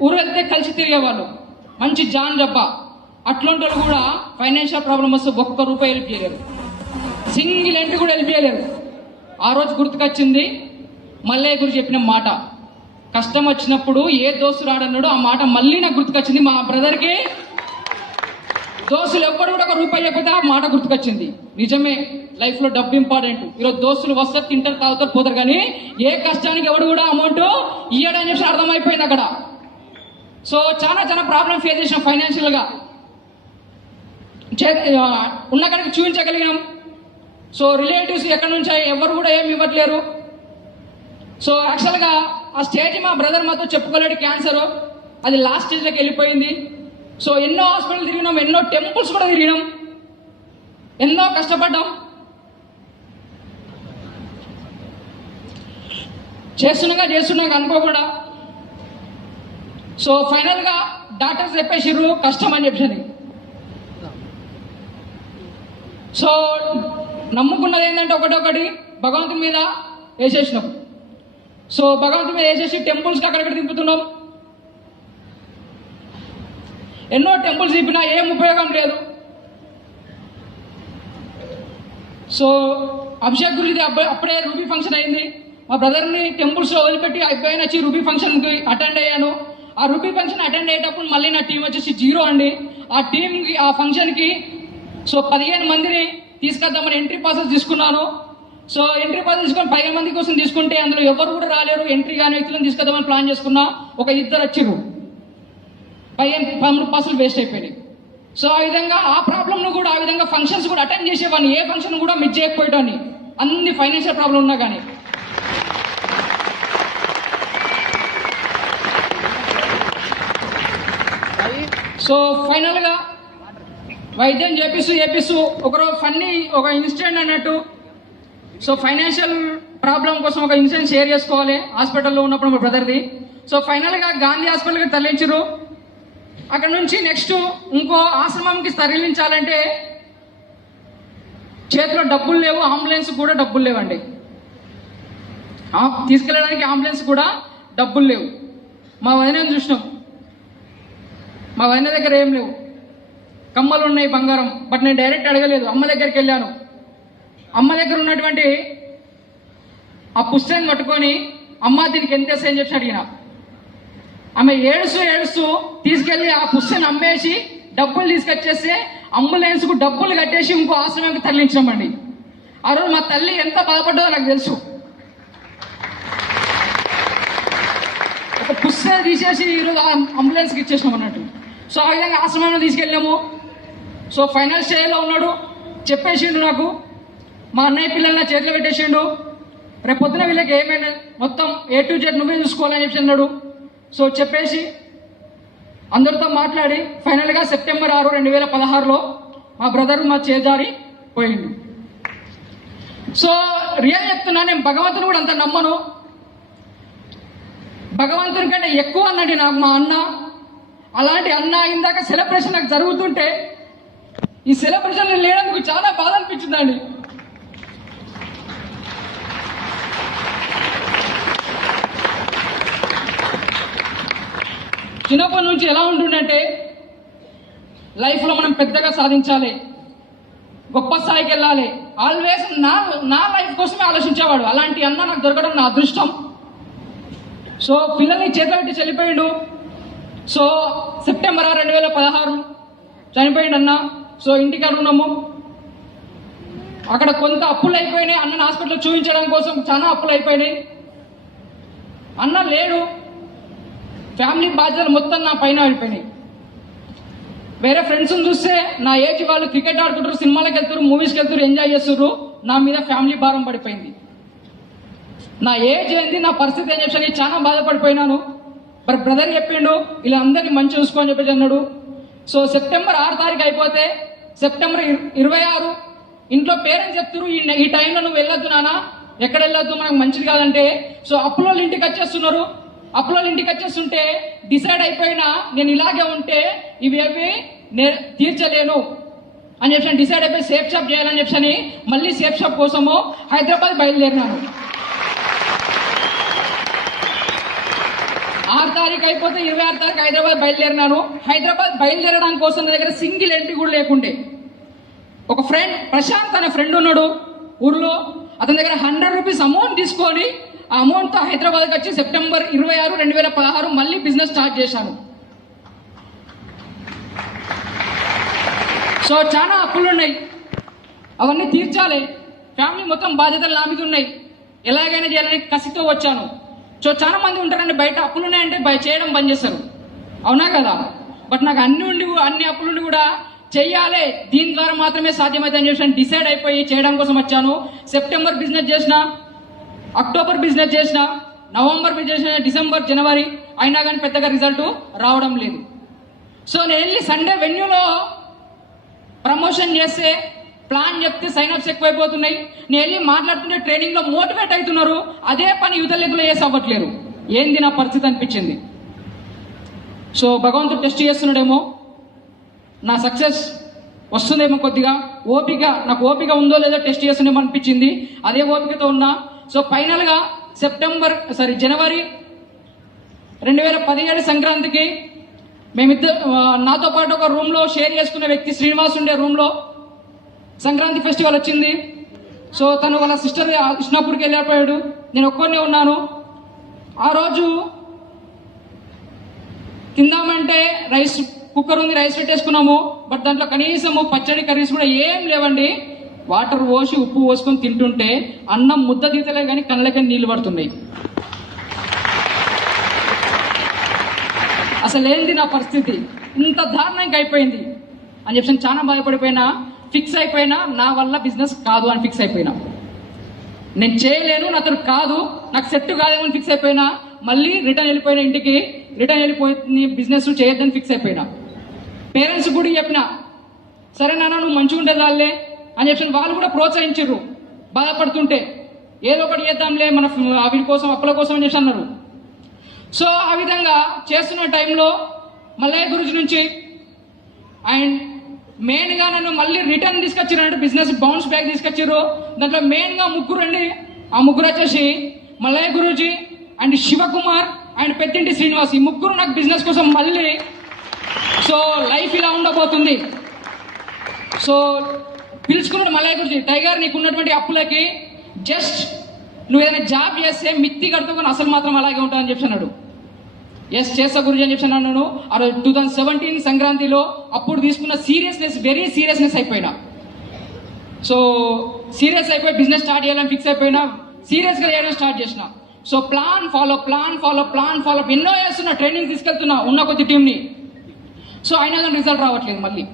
ఊరు వెళ్తే కలిసి తిరిగేవాళ్ళు, మంచి జాన్ జబ్బా, అట్లాంటి వాళ్ళు కూడా ఫైనాన్షియల్ ప్రాబ్లం వస్తే ఒక్క రూపాయి హెల్ప్ చేయలేరు, సింగిల్ ఎంట్రీ కూడా హెల్ప్ చేయలేరు. ఆ రోజు గుర్తుకొచ్చింది మల్లయ్య గురు చెప్పిన మాట, కష్టం వచ్చినప్పుడు ఏ దోస్తు రాడన్నాడు, ఆ మాట మళ్ళీ నాకు గుర్తుకొచ్చింది. మా బ్రదర్కి దోస్తులు ఎవ్వరు కూడా ఒక రూపాయి చెప్పితే ఆ మాట గుర్తుకొచ్చింది. నిజమే, లైఫ్లో డబ్బు ఇంపార్టెంట్. ఈరోజు దోస్తులు వస్తారు, తింటారు, తాగుతారు, పోతారు, కానీ ఏ కష్టానికి ఎవడు కూడా అమౌంట్ ఇయ్యడని చెప్పి అర్థమైపోయింది అక్కడ. సో చాలా ప్రాబ్లం ఫేస్ చేసినాం ఫైనాన్షియల్గా, ఉన్న కనుక చూపించగలిగినాం. సో రిలేటివ్స్ ఎక్కడి నుంచి ఎవరు కూడా ఏమి ఇవ్వట్లేరు. సో యాక్చువల్గా ఆ స్టేజ్ మా బ్రదర్ మాతో చెప్పుకోలేడు, క్యాన్సర్ అది లాస్ట్ స్టేజ్లోకి వెళ్ళిపోయింది. సో ఎన్నో హాస్పిటల్ తిరిగినాం, ఎన్నో టెంపుల్స్ కూడా తిరిగినాం, ఎన్నో కష్టపడ్డాం, చేస్తున్నాగా అనుకోకుండా. సో ఫైనల్గా డాక్టర్స్ చెప్పేసిర్రు కష్టం అని చెప్పి. సో నమ్ముకున్నది ఏంటంటే ఒకటొకటి భగవంతుని మీద వేసేసినాం. సో భగవంతుని మీద వేసేసి టెంపుల్స్కి అక్కడక్కడ తిప్పుతున్నాం. ఎన్నో టెంపుల్స్ తిప్పినా ఏం ఉపయోగం లేదు. సో అభిషేక్ గురించి అప్పుడే రూబీ ఫంక్షన్ అయింది. మా బ్రదర్ని టెంపుల్స్లో వదిలిపెట్టి అబ్బాయి వచ్చి రూబీ ఫంక్షన్కి అటెండ్ అయ్యాను. ఆ రూబీ ఫంక్షన్ అటెండ్ అయ్యేటప్పుడు మళ్ళీ నా టీం వచ్చేసి జీరో అండి. ఆ టీంకి ఆ ఫంక్షన్కి సో 15 మందిని తీసుకొద్దామని ఎంట్రీ పాసెస్ తీసుకున్నాను. సో ఎంట్రీ పాస్ తీసుకొని 15 మంది కోసం తీసుకుంటే అందులో ఎవరు కూడా రాలేరు. ఎంట్రీ కాని వ్యక్తులను తీసుకొద్దామని ప్లాన్ చేసుకున్నా, ఒక 2 వచ్చిర్రు, 15 పాసులు వేస్ట్ అయిపోయినాయి. సో ఆ విధంగా ఆ ప్రాబ్లమ్ను కూడా ఆ విధంగా ఫంక్షన్స్ కూడా అటెండ్ చేసేవాడిని, ఏ ఫంక్షన్ కూడా మిస్ చేయకపోయేటాన్ని, అన్ని ఫైనాన్షియల్ ప్రాబ్లం ఉన్నా కానీ. సో ఫైనల్గా వైద్యం చేపిస్తూ ఒకరోజు ఒక ఇన్సిడెంట్ అన్నట్టు. సో ఫైనాన్షియల్ ప్రాబ్లం కోసం ఒక ఇన్సిడెంట్ షేర్ చేసుకోవాలి. హాస్పిటల్లో ఉన్నప్పుడు మా బ్రదర్ది. సో ఫైనల్గా గాంధీ హాస్పిటల్కి తరలించారు. అక్కడ నుంచి నెక్స్ట్ ఇంకో ఆశ్రమంకి తరలించాలంటే చేతిలో డబ్బులు లేవు, అంబులెన్స్ కూడా డబ్బులు లేవండి, తీసుకెళ్ళడానికి అంబులెన్స్ కూడా డబ్బులు లేవు. మా వదిన చూసినాం, మా వదిన దగ్గర ఏం లేవు, కమ్మలు ఉన్నాయి, బంగారం. బట్ నేను డైరెక్ట్ అడగలేదు, అమ్మ దగ్గరికి వెళ్ళాను. అమ్మ దగ్గర ఉన్నటువంటి ఆ పుస్తకాన్ని పట్టుకొని, అమ్మ దీనికి ఎంత వేస్తాయని చెప్పి అడిగిన. ఆమె ఏడుస్తూ తీసుకెళ్లి ఆ పుస్తకాన్ని అమ్మేసి డబ్బులు తీసుకొచ్చేస్తే అంబులెన్స్కు డబ్బులు కట్టేసి ఇంకో ఆశ్రమానికి తరలించామండి. ఆ రోజు మా తల్లి ఎంత బాధపడ్డదో నాకు తెలుసు. ఒక పుస్తకం తీసేసి ఈరోజు అంబులెన్స్కి ఇచ్చేసినాం అన్నట్టు. సో ఆ విధంగా ఆశ్రమంలో తీసుకెళ్ళాము. సో ఫైనల్ స్టేజ్లో ఉన్నాడు, చెప్పేసిండు నాకు, మా అన్నయ్య పిల్లల్ని నా చేతిలో పెట్టేసిండు, రేపు పొద్దున వీళ్ళకి ఏమైనా మొత్తం A to Z నువ్వే చూసుకోవాలని చెప్పి అన్నాడు. సో చెప్పేసి అందరితో మాట్లాడి ఫైనల్గా సెప్టెంబర్ 6, 2016లో మా బ్రదర్ మా చేజారి పోయిండు. సో రియల్ చెప్తున్నా, నేను భగవంతుని కూడా అంత నమ్మను. భగవంతుని కంటే ఎక్కువ అన్నది నాకు మా అన్న. అలాంటి అన్న ఇందాక సెలబ్రేషన్ నాకు జరుగుతుంటే ఈ సెలబ్రేషన్ లేనందుకు చాలా బాధ అనిపించిందండి. చిన్నప్పటి నుంచి ఎలా ఉంటుందంటే, లైఫ్లో మనం పెద్దగా సాధించాలి, గొప్ప స్థాయికి వెళ్ళాలి, ఆల్వేస్ నా లైఫ్ కోసమే ఆలోచించేవాడు. అలాంటి అన్న నాకు దొరకడం నా అదృష్టం. సో పిల్లల్ని చేతిలో పెట్టి చెల్లిపోయాడు. సో సెప్టెంబర్ 2016 చనిపోయింది అన్న. సో ఇంటికాడ ఉన్నాము. అక్కడ కొంత అప్పులు అయిపోయినాయి. అన్నని హాస్పిటల్ చూపించడం కోసం చాలా అప్పులు అయిపోయినాయి. అన్న లేడు. ఫ్యామిలీ బాధ్యతలు మొత్తం నా పైన అయిపోయినాయి. వేరే ఫ్రెండ్స్ని చూస్తే నా ఏజ్ వాళ్ళు క్రికెట్ ఆడుకుంటారు, సినిమాలకు వెళ్తారు, మూవీస్కి వెళ్తారు, ఎంజాయ్ చేస్తారు. నా మీద ఫ్యామిలీ భారం పడిపోయింది. నా ఏజ్ ఏంది, నా పరిస్థితి ఏం చెప్పి చాలా బాధపడిపోయినాను. మరి బ్రదర్ చెప్పిండు ఇలా అందరినీ మంచి చూసుకోని చెప్పేసి అన్నాడు. సో సెప్టెంబర్ 6 తారీఖు అయిపోతే సెప్టెంబర్ 26 ఇంట్లో పేరెంట్స్ చెప్తారు ఈ టైంలో నువ్వు వెళ్ళొద్దు నాన్న, ఎక్కడ వెళ్ళొద్దు, మనకు మంచిది కాదంటే. సో అప్పులోళ్ళు ఇంటికి వచ్చేస్తున్నారు. అప్పులోళ్ళు ఇంటికి వచ్చేస్తుంటే డిసైడ్ అయిపోయినా నేను ఇలాగే ఉంటే ఇవేవి తీర్చలేను అని చెప్పి డిసైడ్ అయిపోయి సేఫ్ షాప్ చేయాలని చెప్పని మళ్ళీ సేఫ్ షాప్ కోసము హైదరాబాద్ బయలుదేరినాను. 6 తారీఖు అయిపోతే 26 తారీఖు హైదరాబాద్ బయలుదేరినాను. హైదరాబాద్ బయలుదేరడానికి కోసం నా దగ్గర సింగిల్ ఎంట్రీ కూడా లేకుండే. ఒక ఫ్రెండ్ ప్రశాంత్ అనే ఫ్రెండ్ ఉన్నాడు ఊర్లో. అతని దగ్గర 100 రూపీస్ అమౌంట్ తీసుకొని ఆ అమౌంట్తో హైదరాబాద్కి వచ్చి సెప్టెంబర్ 26, 2016 మళ్ళీ బిజినెస్ స్టార్ట్ చేశాను. సో చాలా అప్పులు ఉన్నాయి, అవన్నీ తీర్చాలి. ఫ్యామిలీ మొత్తం బాధ్యతలు నా మీద ఉన్నాయి. ఎలాగైనా చేయాలని కసితో వచ్చాను. సో చాలా మంది ఉంటారండి బయట అప్పులు ఉన్నాయంటే చేయడం బంద్ చేస్తారు, అవునా కదా? బట్ నాకు అన్ని అప్పులుండి కూడా చెయ్యాలి, దీని ద్వారా మాత్రమే సాధ్యమైతే అని చెప్పి డిసైడ్ అయిపోయి చేయడం కోసం వచ్చాను. సెప్టెంబర్ బిజినెస్ చేసిన, అక్టోబర్ బిజినెస్ చేసిన, నవంబర్ బిజినెస్ చేసిన, డిసెంబర్, జనవరి అయినా కానీ పెద్దగా రిజల్ట్ రావడం లేదు. సో నేను వెళ్ళి సండే వెన్యూలో ప్రమోషన్ చేస్తే ప్లాన్ చెప్తే సైన్అప్స్ ఎక్కువైపోతున్నాయి. నేను వెళ్ళి మాట్లాడుతుంటే ట్రైనింగ్లో మోటివేట్ అవుతున్నారు. అదే పని యువత లెగ్గులో చేసి అవ్వట్లేరు. ఏంది నా పరిస్థితి అనిపించింది. సో భగవంతుడు టెస్ట్ చేస్తున్నాడేమో, నా సక్సెస్ వస్తుందేమో, కొద్దిగా నాకు ఓపిక ఉందో లేదో టెస్ట్ చేస్తుందేమో అనిపించింది. అదే ఓపికతో ఉన్నా. సో ఫైనల్గా జనవరి 2017 సంక్రాంతికి నాతో పాటు ఒక రూమ్లో షేర్ చేసుకునే వ్యక్తి శ్రీనివాస్ ఉండే రూమ్లో సంక్రాంతి ఫెస్టివల్ వచ్చింది. సో తను వాళ్ళ సిస్టర్ కృష్ణాపూర్కి వెళ్ళిపోయాడు. నేను ఒక్కనే ఉన్నాను. ఆ రోజు తిందామంటే రైస్ కుక్కర్ ఉంది, రైస్ పెట్టేసుకున్నాము. బట్ దాంట్లో కనీసము పచ్చడి కర్రీస్ కూడా ఏం లేవండి. వాటర్ పోసి ఉప్పు పోసుకొని తింటుంటే అన్నం ముద్ద తీతలే కానీ కళ్ళకి నీళ్లు పడుతున్నాయి. అసలు ఏంది నా పరిస్థితి, ఇంత దారుణంగా అయిపోయింది అని చెప్పి చాలా బాధపడిపోయినా. ఫిక్స్ అయిపోయినా నా వల్ల బిజినెస్ కాదు అని ఫిక్స్ అయిపోయినా. నేను చేయలేను, నాతో కాదు, నాకు సెట్ కాదేమో అని ఫిక్స్ అయిపోయినా. మళ్ళీ రిటర్న్ వెళ్ళిపోయిన ఇంటికి, రిటర్న్ వెళ్ళిపోయి బిజినెస్ చేయొద్దని ఫిక్స్ అయిపోయినా. పేరెంట్స్ కూడా చెప్పిన, సరే నాన్న నువ్వు మంచిగా ఉండేదాళ్ళే అని చెప్పి వాళ్ళు కూడా ప్రోత్సహించారు. బాధపడుతుంటే ఏదో ఒకటి చేద్దాంలే మన వీటి కోసం, అప్పుల కోసం అని చెప్పి అన్నారు. సో ఆ విధంగా చేస్తున్న టైంలో మల్లయ్య గురించి నుంచి అండ్ మెయిన్గా నన్ను మళ్ళీ రిటర్న్ తీసుకొచ్చారంటే బిజినెస్ బౌన్స్ బ్యాక్ తీసుకొచ్చారు. దాంట్లో మెయిన్గా ముగ్గురు అండి. ఆ ముగ్గురు వచ్చేసి మల్లయ్య గురూజీ అండ్ శివకుమార్ అండ్ పెద్దింటి శ్రీనివాస్. ఈ ముగ్గురు నాకు బిజినెస్ కోసం మళ్ళీ సో లైఫ్ ఇలా ఉండబోతుంది. సో పిలుచుకున్నాడు మల్లయ్య గురూజీ, టైగర్ నీకు ఉన్నటువంటి అప్పులకి జస్ట్ నువ్వు ఏదైనా జాబ్ చేస్తే మిత్తి కడుతూ అసలు మాత్రం అలాగే ఉంటానని చెప్పి అన్నాడు. ఎస్ చేస్తా గురుజీ అని చెప్పి అన్నాను. ఆ రోజు 2017 సంక్రాంతిలో అప్పుడు తీసుకున్న సీరియస్నెస్, వెరీ సీరియస్నెస్ అయిపోయినా. సో సీరియస్ అయిపోయి బిజినెస్ స్టార్ట్ చేయాలని ఫిక్స్ అయిపోయినా, సీరియస్గా చేయడం స్టార్ట్ చేసిన. సో ప్లాన్ ఫాలో ఎన్నో చేస్తున్నా, ట్రైనింగ్ తీసుకెళ్తున్నా ఉన్న కొద్ది టీంని. సో అయినా కానీ రిజల్ట్ రావట్లేదు. మళ్ళీ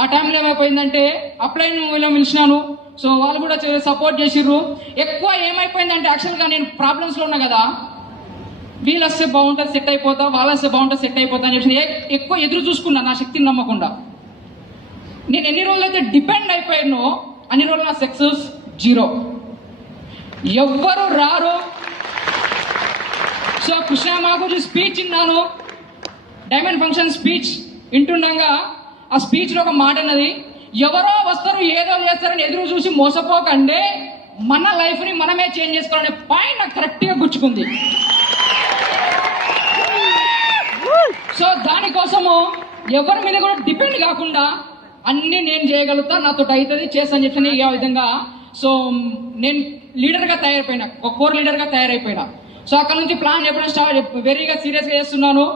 ఆ టైంలో ఏమైపోయిందంటే అప్లైన్ వీళ్ళని పిలిచినాను. సో వాళ్ళు కూడా సపోర్ట్ చేసిర్రు. ఎక్కువ ఏమైపోయిందంటే యాక్చువల్గా నేను ప్రాబ్లమ్స్లో ఉన్నా కదా, వీళ్ళు వస్తే బాగుంటుంది సెట్ అయిపోతా, వాళ్ళు వస్తే బాగుంటుంది సెట్ అయిపోతా అని చెప్పి ఎక్కువ ఎదురు చూసుకున్నా, నా శక్తిని నమ్మకుండా. నేను ఎన్ని రోజులు అయితే డిపెండ్ అయిపోయానో అన్ని రోజులు నా సక్సెస్ 0. ఎవ్వరు రారు. సో కృష్ణమాగుజీ స్పీచ్ విన్నాను, డైమండ్ ఫంక్షన్ స్పీచ్ వింటుండగా ఆ స్పీచ్లో ఒక మాట అన్నది, ఎవరో వస్తారు ఏదో చేస్తారని ఎదురు చూసి మోసపోకండి, మన లైఫ్ని మనమే చేంజ్ చేసుకోవాలనే పాయింట్ నాకు కరెక్ట్గా గుచ్చుకుంది. సో దానికోసము ఎవరి మీద కూడా డిపెండ్ కాకుండా అన్నీ నేను చేయగలుగుతా, నాతో అవుతుంది చేస్తాను చెప్పి ఈ విధంగా. సో నేను లీడర్గా తయారైపోయినా, ఒక కోర్ లీడర్గా తయారైపోయినా. సో అక్కడ నుంచి ప్లాన్ చెప్పడం వెరీగా సీరియస్గా చేస్తున్నాను.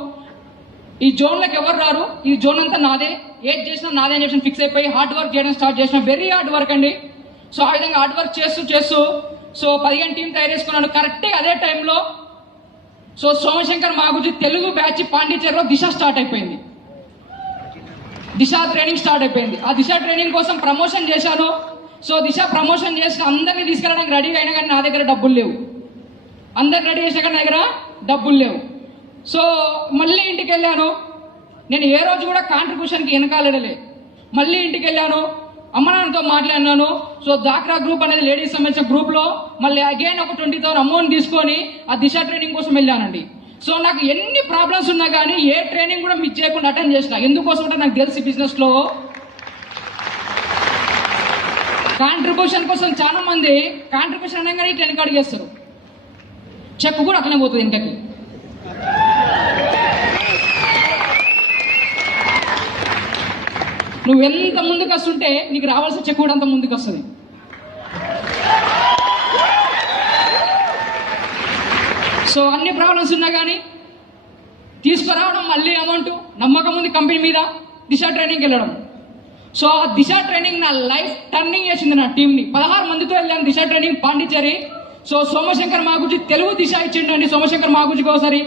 ఈ జోన్లకు ఎవరు రారు, ఈ జోన్ అంతా నాదే, ఏది చేసినా నాదే అని చెప్పి ఫిక్స్ అయిపోయి హార్డ్ వర్క్ చేయడం స్టార్ట్ చేసిన. వెరీ హార్డ్ వర్క్ అండి. సో ఆ విధంగా హార్డ్ వర్క్ చేస్తూ సో 15 టీం తయారు చేసుకున్నాను. కరెక్ట్గా అదే టైంలో సో సోమశంకర్ మాగుజీ తెలుగు బ్యాచ్ పాండిచేరిలో దిశ స్టార్ట్ అయిపోయింది. దిశ ట్రైనింగ్ స్టార్ట్ అయిపోయింది. ఆ దిశ ట్రైనింగ్ కోసం ప్రమోషన్ చేశాను. సో దిశ ప్రమోషన్ చేసి అందరినీ తీసుకెళ్ళడానికి రెడీగా అయినా కానీ నా దగ్గర డబ్బులు లేవు. అందరికి రెడీ చేసినా కానీ నా దగ్గర డబ్బులు లేవు. సో మళ్ళీ ఇంటికి వెళ్ళాను. నేను ఏ రోజు కూడా కాంట్రిబ్యూషన్కి వెనకాలడలే. మళ్ళీ ఇంటికి వెళ్ళాను, అమ్మ నాన్నతో మాట్లాడినాను. సో డాక్రా గ్రూప్ అనేది లేడీస్ సంబంధించిన గ్రూప్లో మళ్ళీ అగైన్ ఒక 20,000 అమౌంట్ తీసుకొని ఆ దిశ ట్రైనింగ్ కోసం వెళ్ళానండి. సో నాకు ఎన్ని ప్రాబ్లమ్స్ ఉన్నా కానీ ఏ ట్రైనింగ్ కూడా మిస్ చేయకుండా అటెండ్ చేసిన. ఎందుకోసం అంటే నాకు తెలిసి బిజినెస్లో కాంట్రిబ్యూషన్ కోసం చాలా మంది కాంట్రిబ్యూషన్ అనగానే ఇట్లా వెనక అడిగేస్తారు. చెక్ కూడా అట్లనే పోతుంది వెనకకి. నువ్వు ఎంత ముందుకు వస్తుంటే నీకు రావాల్సిన చెక్ కూడా అంత ముందుకు వస్తుంది. సో అన్ని ప్రాబ్లమ్స్ ఉన్నా కానీ తీసుకురావడం, మళ్ళీ అమౌంట్, నమ్మకం ఉంది కంపెనీ మీద, దిశ ట్రైనింగ్కి వెళ్ళడం. సో ఆ దిశ ట్రైనింగ్ నా లైఫ్ టర్నింగ్ చేసింది. నా టీంని 16 మందితో వెళ్ళాను దిశ ట్రైనింగ్ పాండిచేరి. సో సోమశంకర్ మాగుజీ తెలుగు దిశ ఇచ్చిండండి. సోమశంకర్ మాగుజీకి ఒకసారి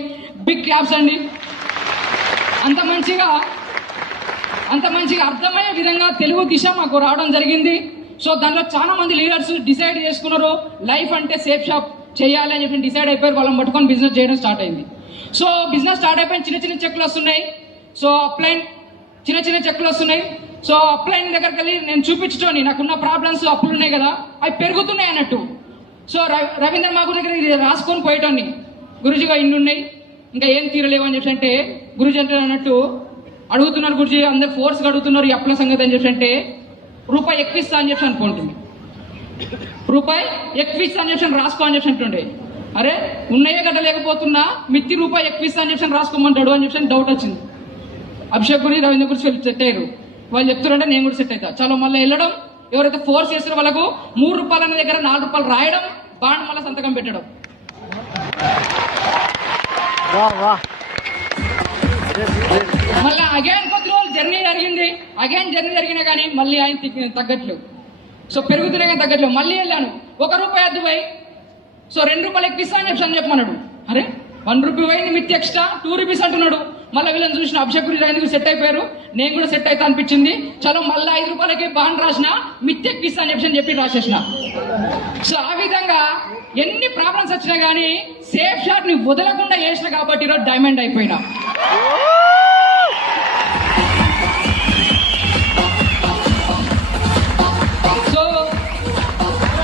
బిగ్ క్లాప్స్ అండి. అంత మంచిగా అర్థమయ్యే విధంగా తెలుగు దిశ మాకు రావడం జరిగింది. సో దాంట్లో చాలా మంది లీడర్స్ డిసైడ్ చేసుకున్నారు లైఫ్ అంటే సేఫ్ షాప్ చేయాలి అని చెప్పి డిసైడ్ అయిపోయారు. వాళ్ళని పట్టుకొని బిజినెస్ చేయడం స్టార్ట్ అయింది. సో బిజినెస్ స్టార్ట్ అయిపోయిన చిన్న చెక్కులు వస్తున్నాయి. సో అప్లైన్ చిన్న చెక్కులు వస్తున్నాయి. సో అప్లైన్ దగ్గరికి వెళ్ళి నేను చూపించుకొని నాకున్న ప్రాబ్లమ్స్, అప్పులు ఉన్నాయి కదా, అవి పెరుగుతున్నాయి అన్నట్టు. సో రవీంద్ర మాకు దగ్గర ఇది రాసుకొని పోయేటోని, గురుజీగా ఇన్ని ఉన్నాయి ఇంకా ఏం తీరలేవు అని చెప్పి అంటే గురుజీ అంటే అన్నట్టు అడుగుతున్నారు. గురుజీ అందరు ఫోర్స్గా అడుగుతున్నారు ఈ అప్పుల సంగతి అని చెప్పి అంటే రూపాయి ఎక్కువ ఇస్తా అని చెప్పి అనుకుంటుంది. రూపాయి ఎక్కువ ఇస్తా అని చెప్పి రాసుకో అని చెప్పి అంటుండే. అరే ఉన్నాయే గట్ట లేకపోతున్నా మిత్తి రూపాయి ఎక్కువ ఇస్తా అని చెప్పి రాసుకోమంటాడు అని చెప్పి డౌట్ వచ్చింది. అభిషేక్ గురి, రవీంద్ర గురించి వెళ్ళి సెట్ అయ్యారు. వాళ్ళు చెప్తున్నారంటే నేను కూడా సెట్ అవుతా. చాలా మళ్ళీ వెళ్ళడం, ఎవరైతే ఫోర్స్ చేస్తారో వాళ్ళకు 3 రూపాయల దగ్గర 4 రూపాయలు రాయడం, బాండ్ మళ్ళీ సంతకం పెట్టడం. మళ్ళీ అగైన్ కొద్ది రోజులు జర్నీ జరిగినా కానీ మళ్ళీ ఆయన తగ్గట్లేవు. సో పెరుగుతున్నాయి కానీ తగ్గట్లేవు. మళ్ళీ వెళ్ళాను, 1 రూపాయి అద్దు పోయి సో 2 రూపాయలు ఎక్కిస్తా అని చెప్పమన్నాడు. అరే 1 రూపాయి పోయింది, మిత్తి ఎక్స్ట్రా 2 రూపీస్ అంటున్నాడు. మళ్ళీ వీళ్ళని చూసిన అభిషేక్ గురించి ఎందుకు సెట్ అయిపోయారు, నేను కూడా సెట్ అవుతా అనిపించింది. చలో మళ్ళీ 5 రూపాయలకి బాండ్ రాసిన, మిత్తి ఎక్కిస్తా అని చెప్పి రాసేసిన. సో ఆ విధంగా ఎన్ని ప్రాబ్లమ్స్ వచ్చినా కానీ సేఫ్ షాట్ ని వదలకుండా చేసిన కాబట్టి ఈరోజు డైమండ్ అయిపోయినా. సో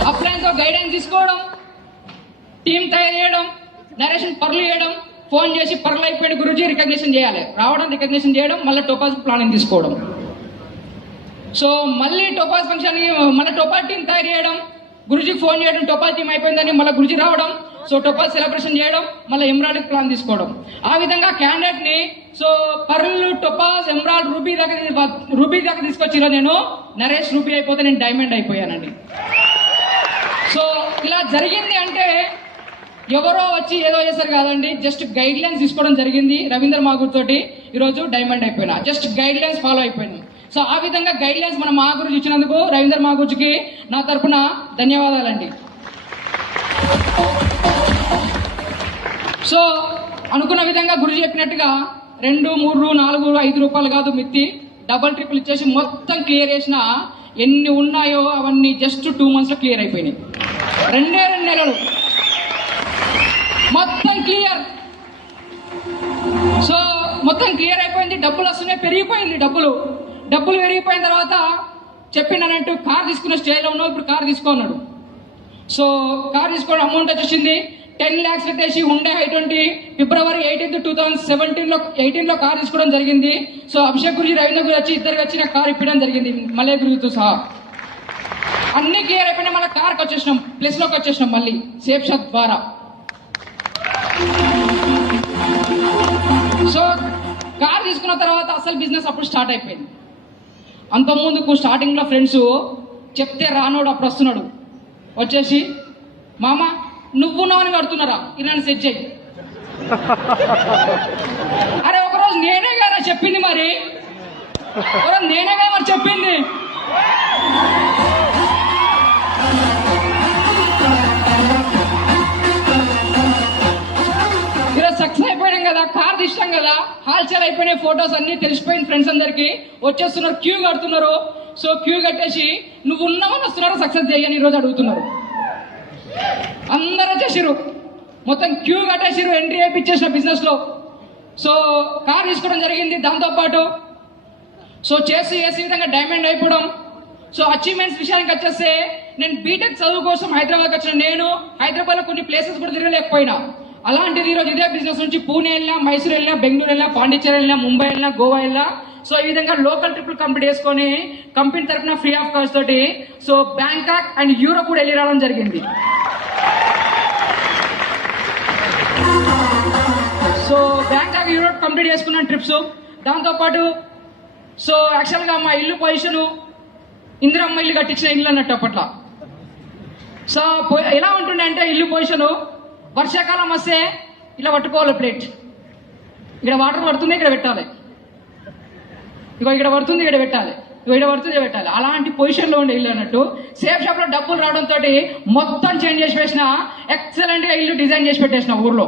అప్లైన్తో గైడెన్స్ తీసుకోవడం, టీం తయారు చేయడం, నరేషన్ పర్లు చేయడం, ఫోన్ చేసి పర్లు అయిపోయిన గురించి రికగ్నిషన్ చేయాలి, రావడం రికగ్నిషన్ చేయడం, మళ్ళీ టోపాజ్ ప్లానింగ్ తీసుకోవడం. సో మళ్ళీ టోపాజ్ ఫంక్షన్, మళ్ళీ టోపాజ్ టీం తయారు చేయడం, గురుజీకి ఫోన్ చేయడం, టోపాజ్ టీం అయిపోయిందని మళ్ళీ గురుజీ రావడం, సో టోపాజ్ సెలబ్రేషన్ చేయడం, మళ్ళీ ఎమరాల్డ్ ప్లాన్ తీసుకోవడం. ఆ విధంగా క్యాండిడేట్ ని so pearl, Topaz, emerald, ruby దాకా తీసుకొచ్చిరా. నేను నరేష్ రూబీ అయిపోతే నేను డైమండ్ అయిపోయానండి. సో ఇలా జరిగింది అంటే ఎవరో వచ్చి ఏదో చేశారు కాదండి, జస్ట్ గైడ్ లైన్స్ తీసుకోవడం జరిగింది. రవీంద్ర మాగుర్ తోటి ఈరోజు డైమండ్ అయిపోయినా, జస్ట్ గైడ్ లైన్స్ ఫాలో అయిపోయినా. సో ఆ విధంగా గైడ్ లైన్స్ మన మాగురుజీ ఇచ్చినందుకు రవీంద్ర మాగురుజీకి నా తరఫున ధన్యవాదాలండి. సో అనుకున్న విధంగా గురుజీ చెప్పినట్టుగా 2, 3, 4, 5 రూపాయలు కాదు మిత్తి, డబల్ ట్రిపుల్ ఇచ్చేసి మొత్తం క్లియర్ చేసిన. ఎన్ని ఉన్నాయో అవన్నీ జస్ట్ 2 monthsలో క్లియర్ అయిపోయినాయి. 2 నెలలు మొత్తం క్లియర్. సో మొత్తం క్లియర్ అయిపోయింది, డబ్బులు వస్తున్నాయి, పెరిగిపోయింది. డబ్బులు పెరిగిపోయిన తర్వాత చెప్పినానంటూ కార్ తీసుకున్న స్టేజ్లో ఉన్నావు, ఇప్పుడు కార్ తీసుకున్నాడు. సో కార్ తీసుకోవడం అమౌంట్ వచ్చేసింది 10 lakhs పెట్టేసి ఉండే I-20 February 18, 2018లో కార్ తీసుకోవడం జరిగింది. సో అభిషేక్ గురించి, రవీంద్ర గురించి ఇద్దరికి వచ్చిన కార్ ఇప్పడం జరిగింది, మలే గురితో సహా. అన్ని క్లియర్ అయిపోయినా మళ్ళీ కార్కి వచ్చేసినాం, ప్లస్లోకి వచ్చేసినాం మళ్ళీ సేఫ్ షాప్ ద్వారా. సో కార్ తీసుకున్న తర్వాత అసలు బిజినెస్ అప్పుడు స్టార్ట్ అయిపోయింది. అంతకుముందుకు స్టార్టింగ్లో ఫ్రెండ్స్ చెప్తే రానోడు అప్పుడు వస్తున్నాడు, వచ్చేసి మామ నువ్వు నవ్వని కడుతున్నారా, ఇలాంటి సెట్ చేయి. అరే ఒకరోజు నేనే చెప్పింది మరి నేనేగా మరి చెప్పింది. ఈరోజు సక్సెస్ అయిపోయాం కదా, కార్ తీసాం కదా, హాల్చల్ అయిపోయినాయి, ఫొటోస్ అన్ని తెలిసిపోయింది ఫ్రెండ్స్ అందరికి. వచ్చేస్తున్నారు, క్యూ కడుతున్నారు. సో క్యూ కట్టేసి నువ్వు ఉన్నామని వస్తున్నారు, సక్సెస్ చేయని ఈరోజు అడుగుతున్నారు. అందరూ వచ్చేసారు, మొత్తం క్యూ కట్టేసారు, ఎంట్రీ అయిపించేసిన బిజినెస్ లో. సో కార్ తీసుకోవడం జరిగింది. దాంతోపాటు సో చేసి విధంగా డైమండ్ అయిపోవడం. సో అచీవ్మెంట్స్ విషయానికి వచ్చేస్తే నేను బీటెక్ చదువు కోసం హైదరాబాద్కి వచ్చిన నేను హైదరాబాద్లో కొన్ని ప్లేసెస్ కూడా తిరగలేకపోయినా. అలాంటిది ఈరోజు ఇదే బిజినెస్ నుంచి పూణే వెళ్ళినా, మైసూర్ వెళ్ళినా, బెంగళూరు వెళ్ళినా, పాండిచ్చేరి వెళ్ళినా, ముంబై వెళ్ళినా, గోవా వెళ్ళినా. సో ఈ విధంగా లోకల్ ట్రిప్లు కంప్లీట్ చేసుకొని కంపెనీ తరఫున ఫ్రీ ఆఫ్ కాస్ట్ తోటి సో బ్యాంకాక్ అండ్ యూరోప్ కూడా వెళ్ళి రావడం జరిగింది. సో బ్యాంకాక్ యూరోప్ కంప్లీట్ చేసుకున్న ట్రిప్స్. దాంతోపాటు సో యాక్చువల్గా మా ఇల్లు పొజిషను ఇందిరమ్మ ఇల్లు కట్టించిన ఇల్లు అన్నట్టు అప్పట్లో. సో ఎలా ఉంటుండే అంటే ఇల్లు పొజిషను వర్షాకాలం వస్తే ఇలా పట్టుకోవాలి ప్లేట్, ఇక్కడ వాటర్ పడుతుంది, ఇక్కడ పెట్టాలి, ఇగో ఇక్కడ పడుతుంది, ఇక్కడ పెట్టాలి, ఇగో ఇక్కడ పడుతుంది, ఇక్కడ పెట్టాలి. అలాంటి పొజిషన్లో ఉండే ఇల్లు అన్నట్టు. సేఫ్ షాప్ లో డబ్బులు రావడంతో మొత్తం చేంజ్ చేసి వేసిన, ఎక్సలెంట్ గా ఇల్లు డిజైన్ చేసి పెట్టేసిన ఊర్లో.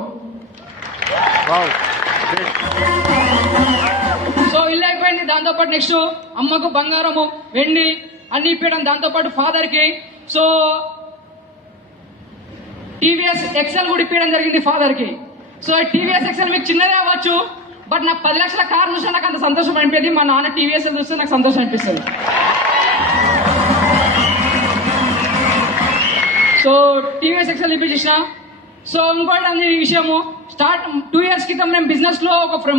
సో ఇల్లు అయిపోయింది. దాంతోపాటు నెక్స్ట్ అమ్మకు బంగారము, వెండి అన్ని ఇప్పడం. దాంతోపాటు ఫాదర్ కి సో టీవీఎస్ ఎక్సెల్ కూడా ఇప్పడం జరిగింది ఫాదర్ కి. సో టీవీఎస్ ఎక్సెల్ మీకు చిన్నదే అవ్వచ్చు, బట్ నాకు 10 లక్షల కార్ చూస్తే నాకు అంత సంతోషం అనిపించింది. మా నాన్న టీవీఎస్ చూస్తే నాకు సంతోషం అనిపిస్తుంది. సో టీవీఎస్ ఎక్సెల్ ఇప్పించేసిన. సో ఇంకోటి అంది విషయము, స్టార్ట్ 2 years క్రితం మేము బిజినెస్ లో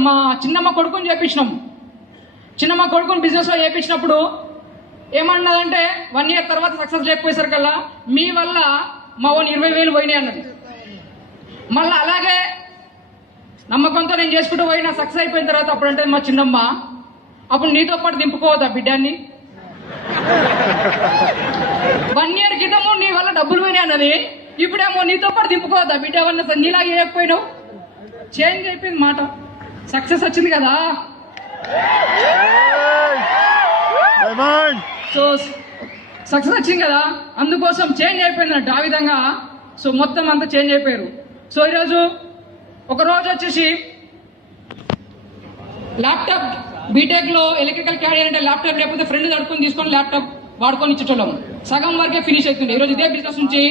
మా చిన్నమ్మ కొడుకుని చేపించినాం. చిన్నమ్మ కొడుకుని బిజినెస్ లో చేపించినప్పుడు ఏమన్నదంటే 1 year తర్వాత సక్సెస్ లేకపోయేసరికల్లా మీ వల్ల మా ఓన్ 20,000 పోయినాయి అన్నది. మళ్ళీ అలాగే నమ్మకంతో నేను చేసుకుంటూ పోయినా సక్సెస్ అయిపోయిన తర్వాత అప్పుడంటే మా చిన్నమ్మ, అప్పుడు నీతో పాటు దింపుకోవద్దా బిడ్డాన్ని? 1 year క్రితము నీ వల్ల డబ్బులు పోయినాయి అన్నది, ఇప్పుడేమో నీతో పాటు దింపుకోవద్దా బిడ్డ వల్ల నీలాగా చేయకపోయినావు. చేంజ్ అయిపోయింది మాట, సక్సెస్ వచ్చింది కదా. సో సక్సెస్ వచ్చింది కదా, అందుకోసం చేంజ్ అయిపోయిందంట. ఆ విధంగా సో మొత్తం అంతా చేంజ్ అయిపోయారు. సో ఈరోజు ఒక రోజు వచ్చేసి ల్యాప్టాప్ బీటెక్ లో ఎలక్ట్రికల్ క్యారియర్ అంటే ల్యాప్టాప్ లేకపోతే ఫ్రెండ్ తడుకొని తీసుకొని ల్యాప్టాప్ వాడుకొని ఇచ్చేటోళ్ళం. సగం వరకే ఫినిష్ అవుతుంది. ఈరోజు ఇదే బిజినెస్ నుంచి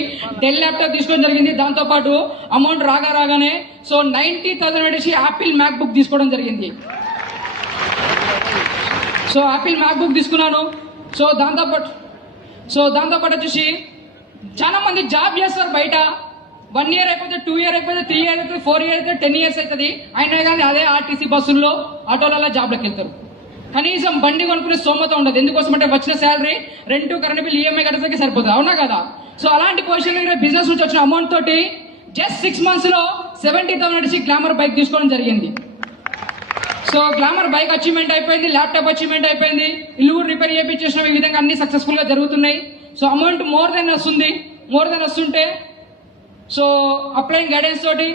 డెల్ ల్యాప్టాప్ తీసుకోవడం జరిగింది. దాంతోపాటు అమౌంట్ రాగానే సో 90,000 పెట్టేసి యాపిల్ మ్యాక్ బుక్ తీసుకోవడం జరిగింది. సో యాపిల్ మ్యాక్ బుక్ తీసుకున్నాను. సో దాంతోపాటు వచ్చేసి చాలా మంది జాబ్ చేస్తారు బయట. 1 year అయిపోతే, 2 year అయిపోతే, 3 year అయిపోతే, 4 year అయితే, 10 years అవుతుంది. అయినా కానీ అదే ఆర్టీసీ బస్సుల్లో ఆటోలలో జాబ్లోకి వెళ్తారు. కనీసం బండి కొనుక్కునే స్తోమత ఉండదు. ఎందుకోసం అంటే వచ్చిన salary, rent, current bill, EMI కట్టడానికి సరిపోతుంది. అవునా కదా? సో అలాంటి పొజిషన్లో బిజినెస్ నుంచి వచ్చిన అమౌంట్ తోటి జస్ట్ 6 months లో 70,000 వచ్చి గ్లామర్ బైక్ తీసుకోవడం జరిగింది. సో గ్లామర్ బైక్ అచీవ్మెంట్ అయిపోయింది, ల్యాప్టాప్ అచీవ్మెంట్ అయిపోయింది, ఇల్లు రిపేర్ చేయించేసినాం. ఈ విధంగా అన్ని సక్సెస్ఫుల్ గా జరుగుతున్నాయి. సో అమౌంట్ మోర్ దెన్ వస్తుంటే సో అప్లైన్ గైడెన్స్ తోటి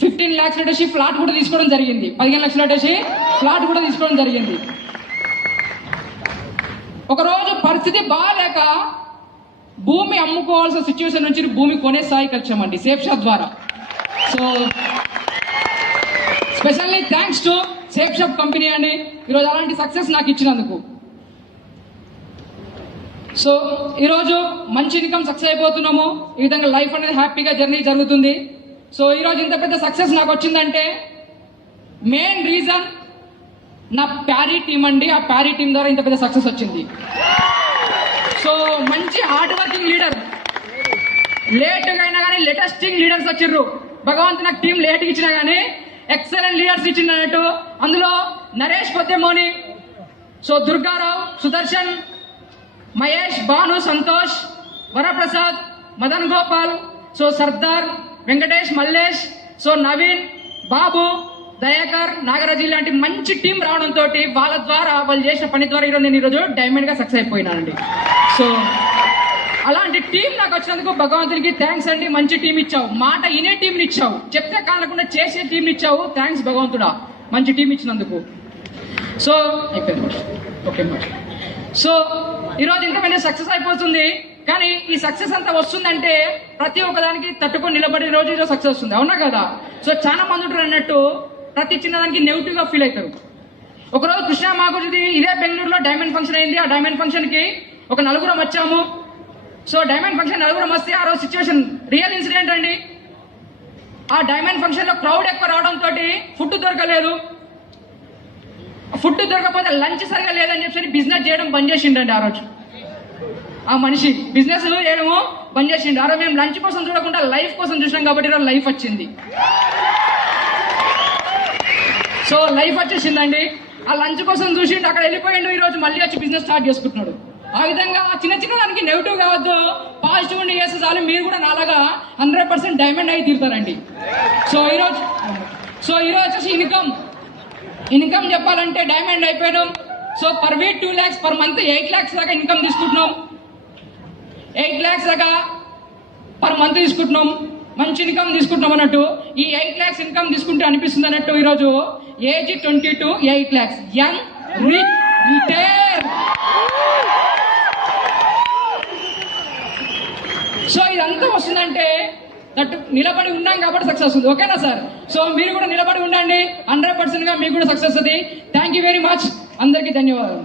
15 lakhs పెట్టేసి ఫ్లాట్ కూడా తీసుకోవడం జరిగింది. 15 లక్షలు పెట్టేసి ఫ్లాట్ కూడా తీసుకోవడం జరిగింది. ఒకరోజు పరిస్థితి బాగాలేక భూమి అమ్ముకోవాల్సిన సిచ్యువేషన్ నుంచి భూమి కొనే స్థాయికి వచ్చామండి సేఫ్ షాప్ ద్వారా. So specially thanks to safe shop company అని ఈరోజు అలాంటి సక్సెస్ నాకు ఇచ్చినందుకు. సో ఈరోజు మంచి ఇన్కమ్ సక్సెస్ అయిపోతున్నాము. ఈ విధంగా లైఫ్ అనేది హ్యాపీగా జర్నీ జరుగుతుంది. సో ఈరోజు ఇంత పెద్ద సక్సెస్ నాకు వచ్చిందంటే మెయిన్ రీజన్ నా ప్యారీ టీం అండి. ఆ ప్యారీ టీం ద్వారా ఇంత పెద్ద సక్సెస్ వచ్చింది. సో మంచి హార్డ్ వర్కింగ్ లీడర్, లేట్గా అయినా కానీ లేటెస్టింగ్ లీడర్స్ వచ్చిర్రు. భగవంతు నాకు టీం లేట్గా ఇచ్చినా కానీ ఎక్సలెంట్ లీడర్స్ ఇచ్చినట్టు. అందులో Naresh Poddemoni, so Durgarao, Sudarshan, Mahesh, Bhanu, Santosh, Varaprasad, Madan Gopal, so Sardar, Venkatesh, Mallesh, so Naveen, Babu, Dayakar, Nagaraju లాంటి మంచి టీం రావడంతో వాళ్ళ ద్వారా వాళ్ళు చేసిన పని ద్వారా నేను ఈరోజు డైమండ్ గా సక్సెస్ అయిపోయినానండి. సో అలాంటి టీం నాకు వచ్చినందుకు భగవంతునికి థ్యాంక్స్ అండి. మంచి టీం ఇచ్చావు, మాట ఇనే టీంని ఇచ్చావు, చెప్తే కానకుండా చేసే టీంని ఇచ్చావు. థ్యాంక్స్ భగవంతుడా. మంచి టీం ఇచ్చినందుకు. సో అయిపోయింది. ఓకే సో ఈరోజు ఇంతమంది సక్సెస్ అయిపోతుంది. కానీ ఈ సక్సెస్ అంతా వస్తుందంటే ప్రతి ఒక్కదానికి తట్టుకొని నిలబడే రోజు ఈరోజు సక్సెస్ వస్తుంది, అవునా కదా? సో చాలా మంది ఉంటారు అన్నట్టు ప్రతి చిన్నదానికి నెగిటివ్ గా ఫీల్ అవుతారు. ఒకరోజు కృష్ణ మాకు ఇదే బెంగళూరులో డైమండ్ ఫంక్షన్ అయింది. ఆ డైమండ్ ఫంక్షన్ కి ఒక నలుగురం వచ్చాము. సో డైమండ్ ఫంక్షన్ నలుగురం వస్తే ఆ రోజు సిచ్యువేషన్ రియల్ ఇన్సిడెంట్ అండి. ఆ డైమండ్ ఫంక్షన్ లో క్రౌడ్ ఎక్కువ రావడంతో ఫుడ్ దొరకలేదు. ఫుడ్ దొరకకపోతే లంచ్ సరిగా లేదని చెప్పి బిజినెస్ చేయడం బంద్ చేసిండండి. ఆ రోజు ఆ మనిషి బిజినెస్ చేయడము బంద్ చేసిండు. ఆ రోజు మేము లంచ్ కోసం చూడకుండా లైఫ్ కోసం చూసాం కాబట్టి ఈరోజు లైఫ్ వచ్చింది. సో లైఫ్ వచ్చేసిందండి. ఆ లంచ్ కోసం చూసిండు, అక్కడ వెళ్ళిపోయిండు. ఈ రోజు మళ్ళీ వచ్చి బిజినెస్ స్టార్ట్ చేసుకుంటున్నాడు. ఆ విధంగా చిన్న చిన్న దానికి నెగిటివ్ కావద్దు, పాజిటివ్ ఉండి చేస్తే చాలు. మీరు కూడా నాలాగా 100% డైమండ్ అయి తీరుతారండి. సో ఈరోజు వచ్చేసి ఇన్కమ్ చెప్పాలంటే డైమండ్ అయిపోయాం. So per week 2 lakhs, per month 8 lakhs దాకా ఇన్కమ్ తీసుకుంటున్నాం. 8 lakhs దాకా పర్ మంత్ తీసుకుంటున్నాం. మంచి ఇన్కమ్ తీసుకుంటున్నాం అన్నట్టు. ఈ 8 lakhs ఇన్కమ్ తీసుకుంటే అనిపిస్తుంది అన్నట్టు ఈరోజు age 22, 8 lakhs young rich retire. So ఇదంతా వస్తుందంటే నిలబడి ఉన్నాం కాబట్టి సక్సెస్ ఉంది. ఓకేనా సార్? సో మీరు కూడా నిలబడి ఉండండి. 100% గా మీకు కూడా సక్సెస్ ఉంది. Thank you very much. అందరికీ ధన్యవాదాలు.